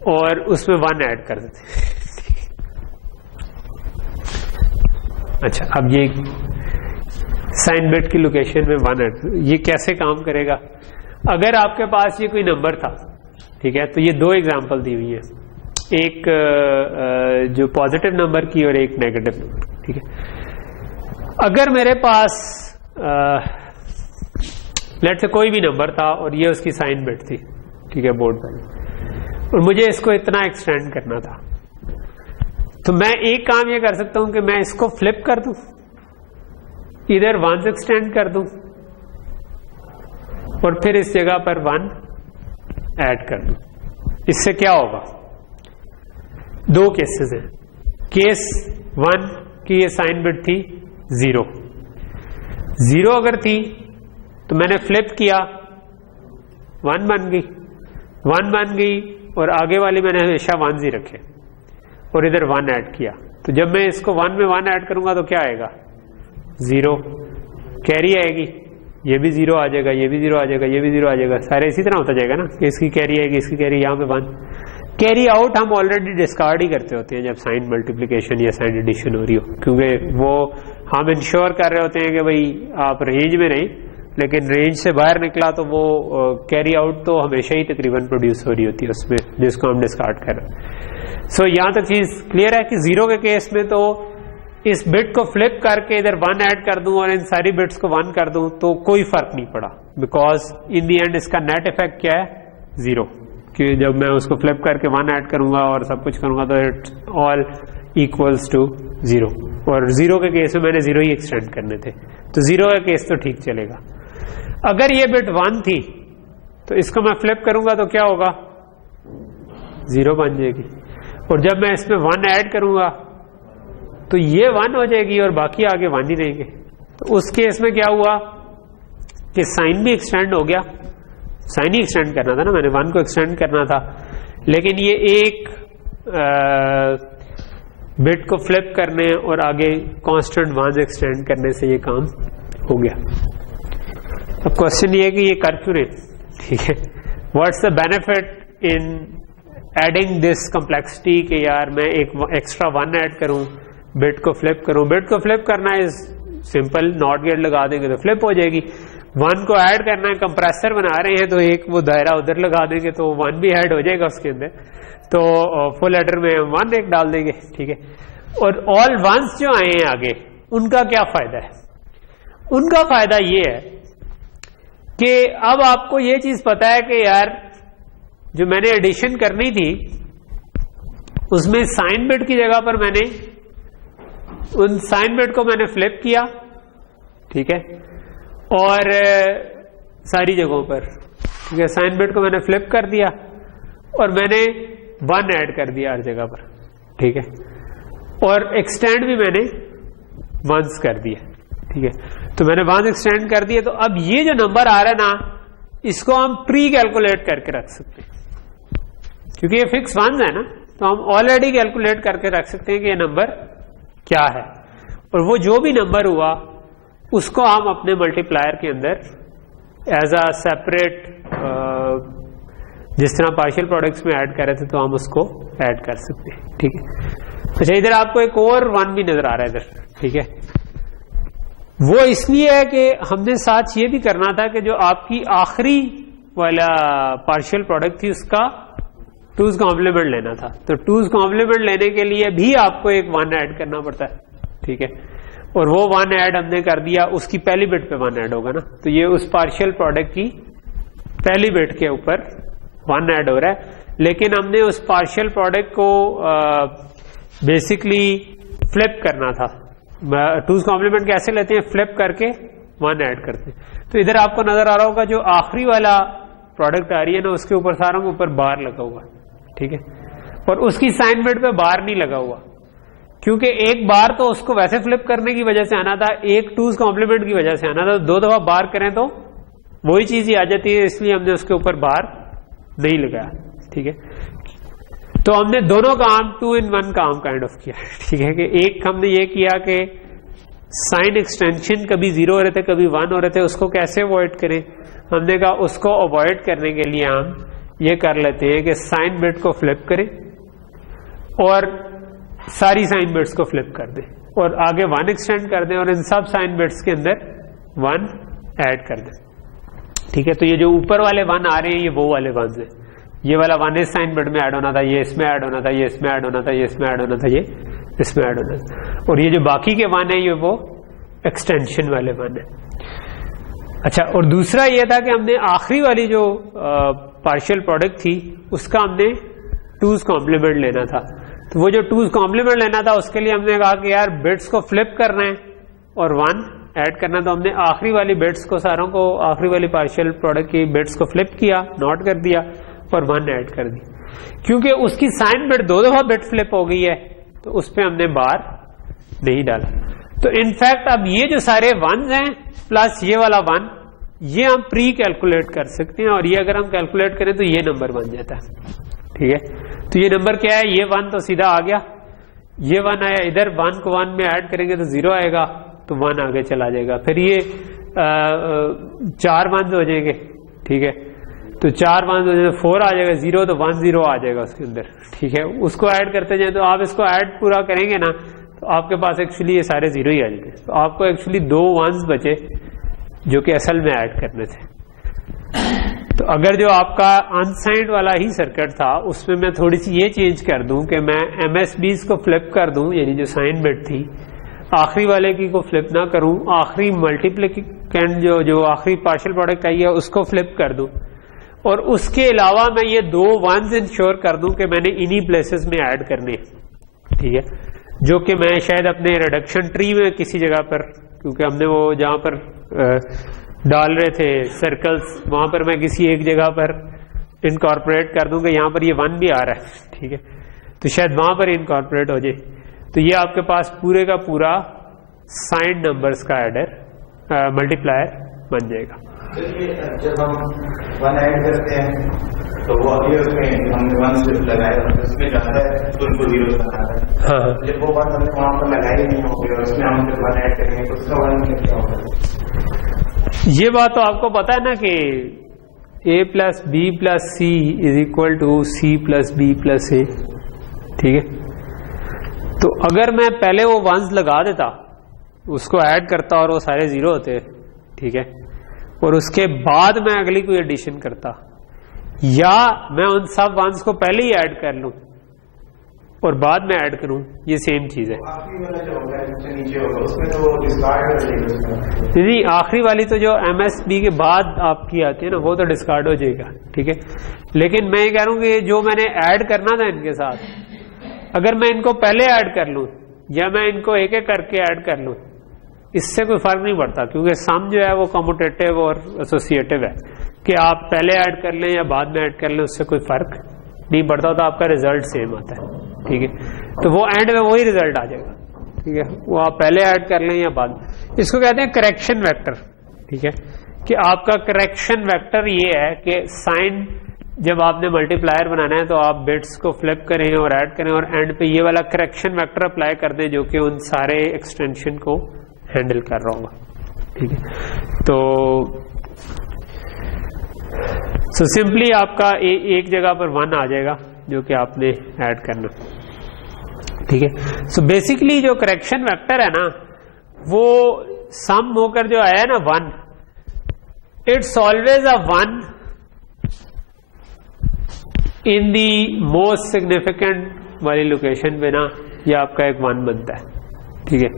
और उसमें 1 ऐड कर देते हैं। अच्छा, अब ये साइन बिट की लोकेशन में 1 ऐड, ये कैसे काम करेगा? अगर आपके पास ये कोई नंबर था, ठीक है, तो ये 2 एग्जांपल दी हुई है, एक जो पॉजिटिव नंबर की और एक नेगेटिव नंबर, ठीक है। अगर मेरे पास लेट से कोई भी नंबर था और ये उसकी साइन बिट थी, ठीक है, बोर्ड पर, और मुझे इसको इतना एक्सटेंड करना था, तो मैं एक काम ये कर सकता हूं कि मैं इसको फ्लिप कर दूं, इधर 1 एक्सटेंड कर दूं और फिर इस जगह पर 1 ऐड कर दूं। इससे क्या होगा? 2 केसेस हैं। केस 1 की ये साइन बिट थी 0 अगर थी तो मैंने फ्लिप किया, 1 बन गई और आगे वाली मैंने हमेशा 1s ही रखे और इधर 1 ऐड किया, तो जब मैं इसको 1 में 1 ऐड करूंगा तो क्या आएगा? 0 कैरी आएगी, ये भी 0 आ जाएगा, ये भी 0 आ जाएगा, ये भी 0 आ जाएगा, सारे इसी तरह होता जाएगा ना कि इसकी कैरी आएगी, इसकी कैरी, यहाँ पे 1 कैरी आउट हम ऑलरेडी डिस्कार्ड ही करते होते हैं जब साइन मल्टीप्लिकेशन या साइन एडिशन हो रही हो, क्योंकि वो हम इंश्योर कर रहे होते हैं कि भाई आप रेंज में नहीं, लेकिन रेंज से बाहर निकला तो वो कैरी आउट तो हमेशा ही तकरीबन प्रोड्यूस हो रही होती है उसमें, जिसको हम डिस्कार्ड कर रहे हैं। सो यहाँ तक चीज क्लियर है कि 0 के केस में तो इस बिट को फ्लिप करके इधर 1 ऐड कर दूं और इन सारी बिट्स को 1 कर दूं तो कोई फर्क नहीं पड़ा, बिकॉज इन दी एंड इसका नेट इफेक्ट क्या है? 0, कि जब मैं उसको फ्लिप करके 1 ऐड करूंगा और सब कुछ करूंगा तो इट ऑल इक्वल्स टू 0, और 0 के केस में मैंने 0 ही एक्सटेंड करने थे, तो 0 का केस तो ठीक चलेगा। अगर ये बिट 1 थी तो इसको मैं फ्लिप करूंगा तो क्या होगा? 0 बन जाएगी, और जब मैं इसमें 1 ऐड करूंगा तो ये 1 हो जाएगी और बाकी आगे 1 ही रहेंगे। तो उस केस में क्या हुआ कि साइन भी एक्सटेंड हो गया, साइन ही एक्सटेंड करना था ना, मैंने 1 को एक्सटेंड करना था, लेकिन ये एक बिट को फ्लिप करने और आगे कांस्टेंट 1 एक्सटेंड करने से ये काम हो गया। अब क्वेश्चन ये है कि ये कर क्यों रहे, ठीक है, what's the benefit in adding this complexity कि यार मैं एक एक्स्ट्रा 1 ऐड करूं, बिट को फ्लिप करूं। बिट को फ्लिप करना इज सिंपल, नॉट गेट लगा देंगे तो फ्लिप हो जाएगी। 1 को ऐड करना है, कंप्रेसर बना रहे हैं तो एक वो दायरा उधर लगा देंगे तो 1 भी ऐड हो जाएगा उसके अंदर, तो फुल एडर में 1 एक डाल देंगे, ठीक है। और ऑल वंस जो आए हैं आगे, उनका क्या फायदा है? उनका फायदा ये है कि अब आपको ये चीज पता है कि यार जो मैंने एडिशन करनी थी उसमें साइन बिट की जगह पर मैंने उन साइन बिट को मैंने फ्लिप किया, ठीक है, और सारी जगहों पर, ठीक है, साइन बिट को मैंने फ्लिप कर दिया और मैंने 1 ऐड कर दिया हर जगह पर, ठीक है, और एक्सटेंड भी मैंने 1s कर दिया, ठीक है। तो मैंने 1 एक्सटेंड कर दिया, तो अब ये जो नंबर आ रहा है ना, इसको हम प्री कैलकुलेट करके रख सकते हैं, क्योंकि ये फिक्स 1s है ना, तो हम ऑलरेडी कैलकुलेट करके रख सकते हैं कि ये नंबर क्या है, और वो जो भी नंबर हुआ उसको हम अपने मल्टीप्लायर के अंदर एज अ सेपरेट जिस तरह पार्शियल प्रोडक्ट्स में ऐड कर रहे थे तो हम उसको ऐड कर सकते हैं, ठीक है। अच्छा, इधर आपको एक और 1 भी नजर आ रहा है इधर, ठीक है। वो इसलिए है कि हमने साथ ये भी करना था कि जो आपकी आखिरी वाला पार्शियल प्रोडक्ट थी उसका 2's कॉम्प्लीमेंट लेना था, तो 2's कॉम्प्लीमेंट लेने के लिए भी आपको एक 1 ऐड करना पड़ता है, ठीक है। और वो 1 ऐड हमने कर दिया, उसकी पहली बिट पे 1 ऐड होगा ना, तो ये उस पार्शियल प्रोडक्ट की पहली बिट के ऊपर 1 ऐड हो रहा है। लेकिन हमने उस पार्शियल प्रोडक्ट को बेसिकली फ्लिप करना था। 2's कॉम्प्लीमेंट कैसे लेते हैं, फ्लिप करके 1 ऐड करते हैं। तो इधर आपको नजर आ रहा होगा जो आखिरी वाला प्रोडक्ट आ रही है ना, उसके ऊपर सारों के ऊपर बार लगा हुआ, ठीक है। और उसकी साइन बिट पे बार नहीं लगा हुआ, क्योंकि एक बार तो उसको वैसे फ्लिप करने की वजह से आना था, एक 2's कॉम्प्लीमेंट की वजह से आना था। 2 दफा बार करें तो वही चीज ही आ जाती है, इसलिए हमने उसके ऊपर बार नहीं लगाया, ठीक है। तो हमने दोनों काम 2 in 1 काम काइंड ऑफ किया, ठीक है। कि एक हमने ये किया कि साइन एक्सटेंशन कभी 0 हो रहे थे कभी 1 हो रहे थे, उसको कैसे अवॉइड करें। हमने कहा उसको अवॉइड करने के लिए हम ये कर लेते हैं कि साइन बिट को फ्लिप करें और सारी साइन बिट्स को फ्लिप कर दें और आगे 1 एक्सटेंड कर दें और इन सब साइन बिट्स के अंदर 1 ऐड कर दें, ठीक है। तो ये जो ऊपर वाले 1 आ रहे हैं ये वो वाले 1 है। ये वाला 1 इस साइन बिट में ऐड होना था, ये इसमें ऐड होना था, ये इसमें ऐड होना था, ये इसमें ऐड होना था, ये इसमें ऐड होना था। और ये जो बाकी के 1 है ये वो एक्सटेंशन वाले 1 है। अच्छा, और दूसरा ये था कि हमने आखिरी वाली जो पार्शियल प्रोडक्ट थी उसका हमने 2's कॉम्प्लीमेंट लेना था। तो वो जो 2's कॉम्प्लीमेंट लेना था उसके लिए हमने कहा कि यार बिट्स को फ्लिप करना है और 1 ऐड करना। तो हमने आखिरी वाली बिट्स को सारों को, आखिरी वाली पार्शियल प्रोडक्ट की बिट्स को फ्लिप किया, नोट कर दिया और 1 ऐड कर दी। क्योंकि उसकी साइन बिट 2 दफा बिट फ्लिप हो गई है तो उस पर हमने बार नहीं डाला। तो इनफैक्ट अब ये जो सारे 1s हैं प्लस ये वाला 1, ये हम प्री कैलकुलेट कर सकते हैं और ये अगर हम कैलकुलेट करें तो ये नंबर बन जाता है, ठीक है। तो ये नंबर क्या है, ये 1 तो सीधा आ गया, ये 1 आया, इधर 1 को 1 में ऐड करेंगे तो 0 आएगा, तो 1 आगे चला जाएगा। फिर ये 4 1s हो जाएंगे, ठीक है। तो 4 1s हो जाएगा, 4 आ जाएगा, 0 तो 1 0 आ जाएगा उसके अंदर, ठीक है। उसको ऐड करते जाए तो आप इसको ऐड पूरा करेंगे ना तो आपके पास एक्चुअली ये सारे 0 ही आ जाते। तो आपको एक्चुअली 2 1s बचे जो कि असल में ऐड करने थे। तो अगर जो आपका अनसाइंड वाला ही सर्किट था उसमें मैं थोड़ी सी ये चेंज कर दूं कि मैं MSBs को फ्लिप कर दूं, यानी जो साइन बिट थी आखिरी वाले की को फ्लिप ना करूं, आखिरी मल्टीप्लिकेंट जो आखिरी पार्शियल प्रोडक्ट आई है उसको फ्लिप कर दूं और उसके अलावा मैं ये 2 1s इंश्योर कर दूं कि मैंने इन्हीं प्लेसेस में ऐड करने, ठीक है। जो कि मैं शायद अपने रिडक्शन ट्री में किसी जगह पर, क्योंकि हमने वो जहां पर डाल रहे थे सर्कल्स, वहां पर मैं किसी एक जगह पर इनकॉर्पोरेट कर दूं कि यहां पर ये 1 भी आ रहा है, ठीक है। तो शायद वहां पर इनकॉर्पोरेट हो जाए। तो ये आपके पास पूरे का पूरा साइन नंबर्स का एडर मल्टीप्लायर बन जाएगा। जब हम 1 ऐड करते हैं तो वो अभी उसमें हमने 1 स्लिप लगाया, उसमें जाता है तो उनको 0 बनाता है। हाँ, जब वो बात हमने वहां पर लगाई नहीं होगी और उसमें हम जब 1 ऐड करेंगे तो उसका 1 क्या होगा। ये बात तो आपको पता है ना कि A plus B plus C is equal to C plus B plus A, ठीक है। तो अगर मैं पहले वो 1s लगा देता, उसको ऐड करता और वो सारे 0 होते, ठीक है, और उसके बाद मैं अगली कोई एडिशन करता, या मैं उन सब 1s को पहले ही ऐड कर लूं और बाद में ऐड करूं, ये सेम चीज है। नहीं, आखिरी वाली तो जो MSB के बाद आपकी आती है ना वो तो डिस्कार्ड हो जाएगा, ठीक है। लेकिन मैं ये कह रहा हूं कि जो मैंने ऐड करना था इनके साथ, अगर मैं इनको पहले ऐड कर लूं या मैं इनको एक एक करके ऐड कर लूं, इससे कोई फर्क नहीं पड़ता, क्योंकि सम जो है वो कम्यूटेटिव और एसोसिएटिव है कि आप पहले ऐड कर लें या बाद में ऐड कर लें, उससे कोई फर्क नहीं पड़ता, तो आपका रिजल्ट सेम आता है, ठीक है। तो वो एंड में वही रिजल्ट आ जाएगा, ठीक है, वो आप पहले ऐड कर लें या बाद। इसको कहते हैं करेक्शन वेक्टर, ठीक है, कि आपका करेक्शन वेक्टर ये है कि साइन जब आपने मल्टीप्लायर बनाना है तो आप बिट्स को फ्लिप करें और ऐड करें और एंड पे ये वाला करेक्शन वेक्टर अप्लाई कर दें जो कि उन सारे एक्सटेंशन को हैंडल कर रहा होगा, ठीक है। तो सो सिंपली आपका एक जगह पर 1 आ जाएगा जो कि आपने ऐड करना, ठीक है। सो बेसिकली जो करेक्शन वेक्टर है ना वो सम होकर जो आया है ना 1, it's always a 1 in the most significant वाली लोकेशन पे ना, ये आपका एक 1 बनता है, ठीक है।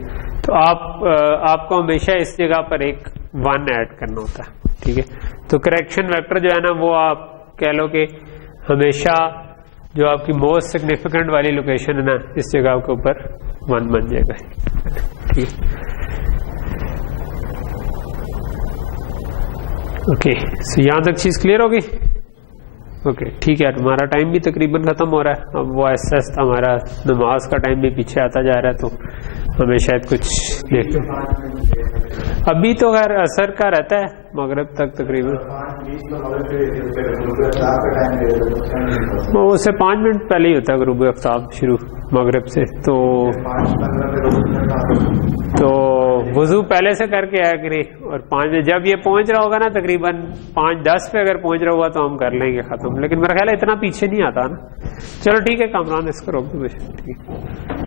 तो आपको हमेशा इस जगह पर एक 1 ऐड करना होता है, ठीक है। तो करेक्शन वेक्टर जो है ना वो आप कह लो कि हमेशा जो आपकी मोस्ट सिग्निफिकेंट वाली लोकेशन है ना इस जगह के ऊपर 1 बन जाएगा, ठीक है। ओके, सो यहां तक चीज क्लियर होगी। ओके, ठीक है। हमारा टाइम भी तकरीबन खत्म हो रहा है, अब वो ऐसा हमारा नमाज का टाइम भी पीछे आता जा रहा है, तो हमें शायद कुछ देख, अभी तो खैर असर का रहता है मगरिब तक तकरीबन, वो उससे 5 मिनट पहले ही होता है गुरूब आफ्ताब शुरू मगरिब से। तो वजू पहले से करके आया करें, और 5 बजे जब ये पहुंच रहा होगा ना तकरीबन 5:10 पे अगर पहुंच रहा होगा तो हम कर लेंगे खत्म, लेकिन मेरा ख्याल है इतना पीछे नहीं आता ना। चलो ठीक है कामरान, इसको रोक दो, ठीक है।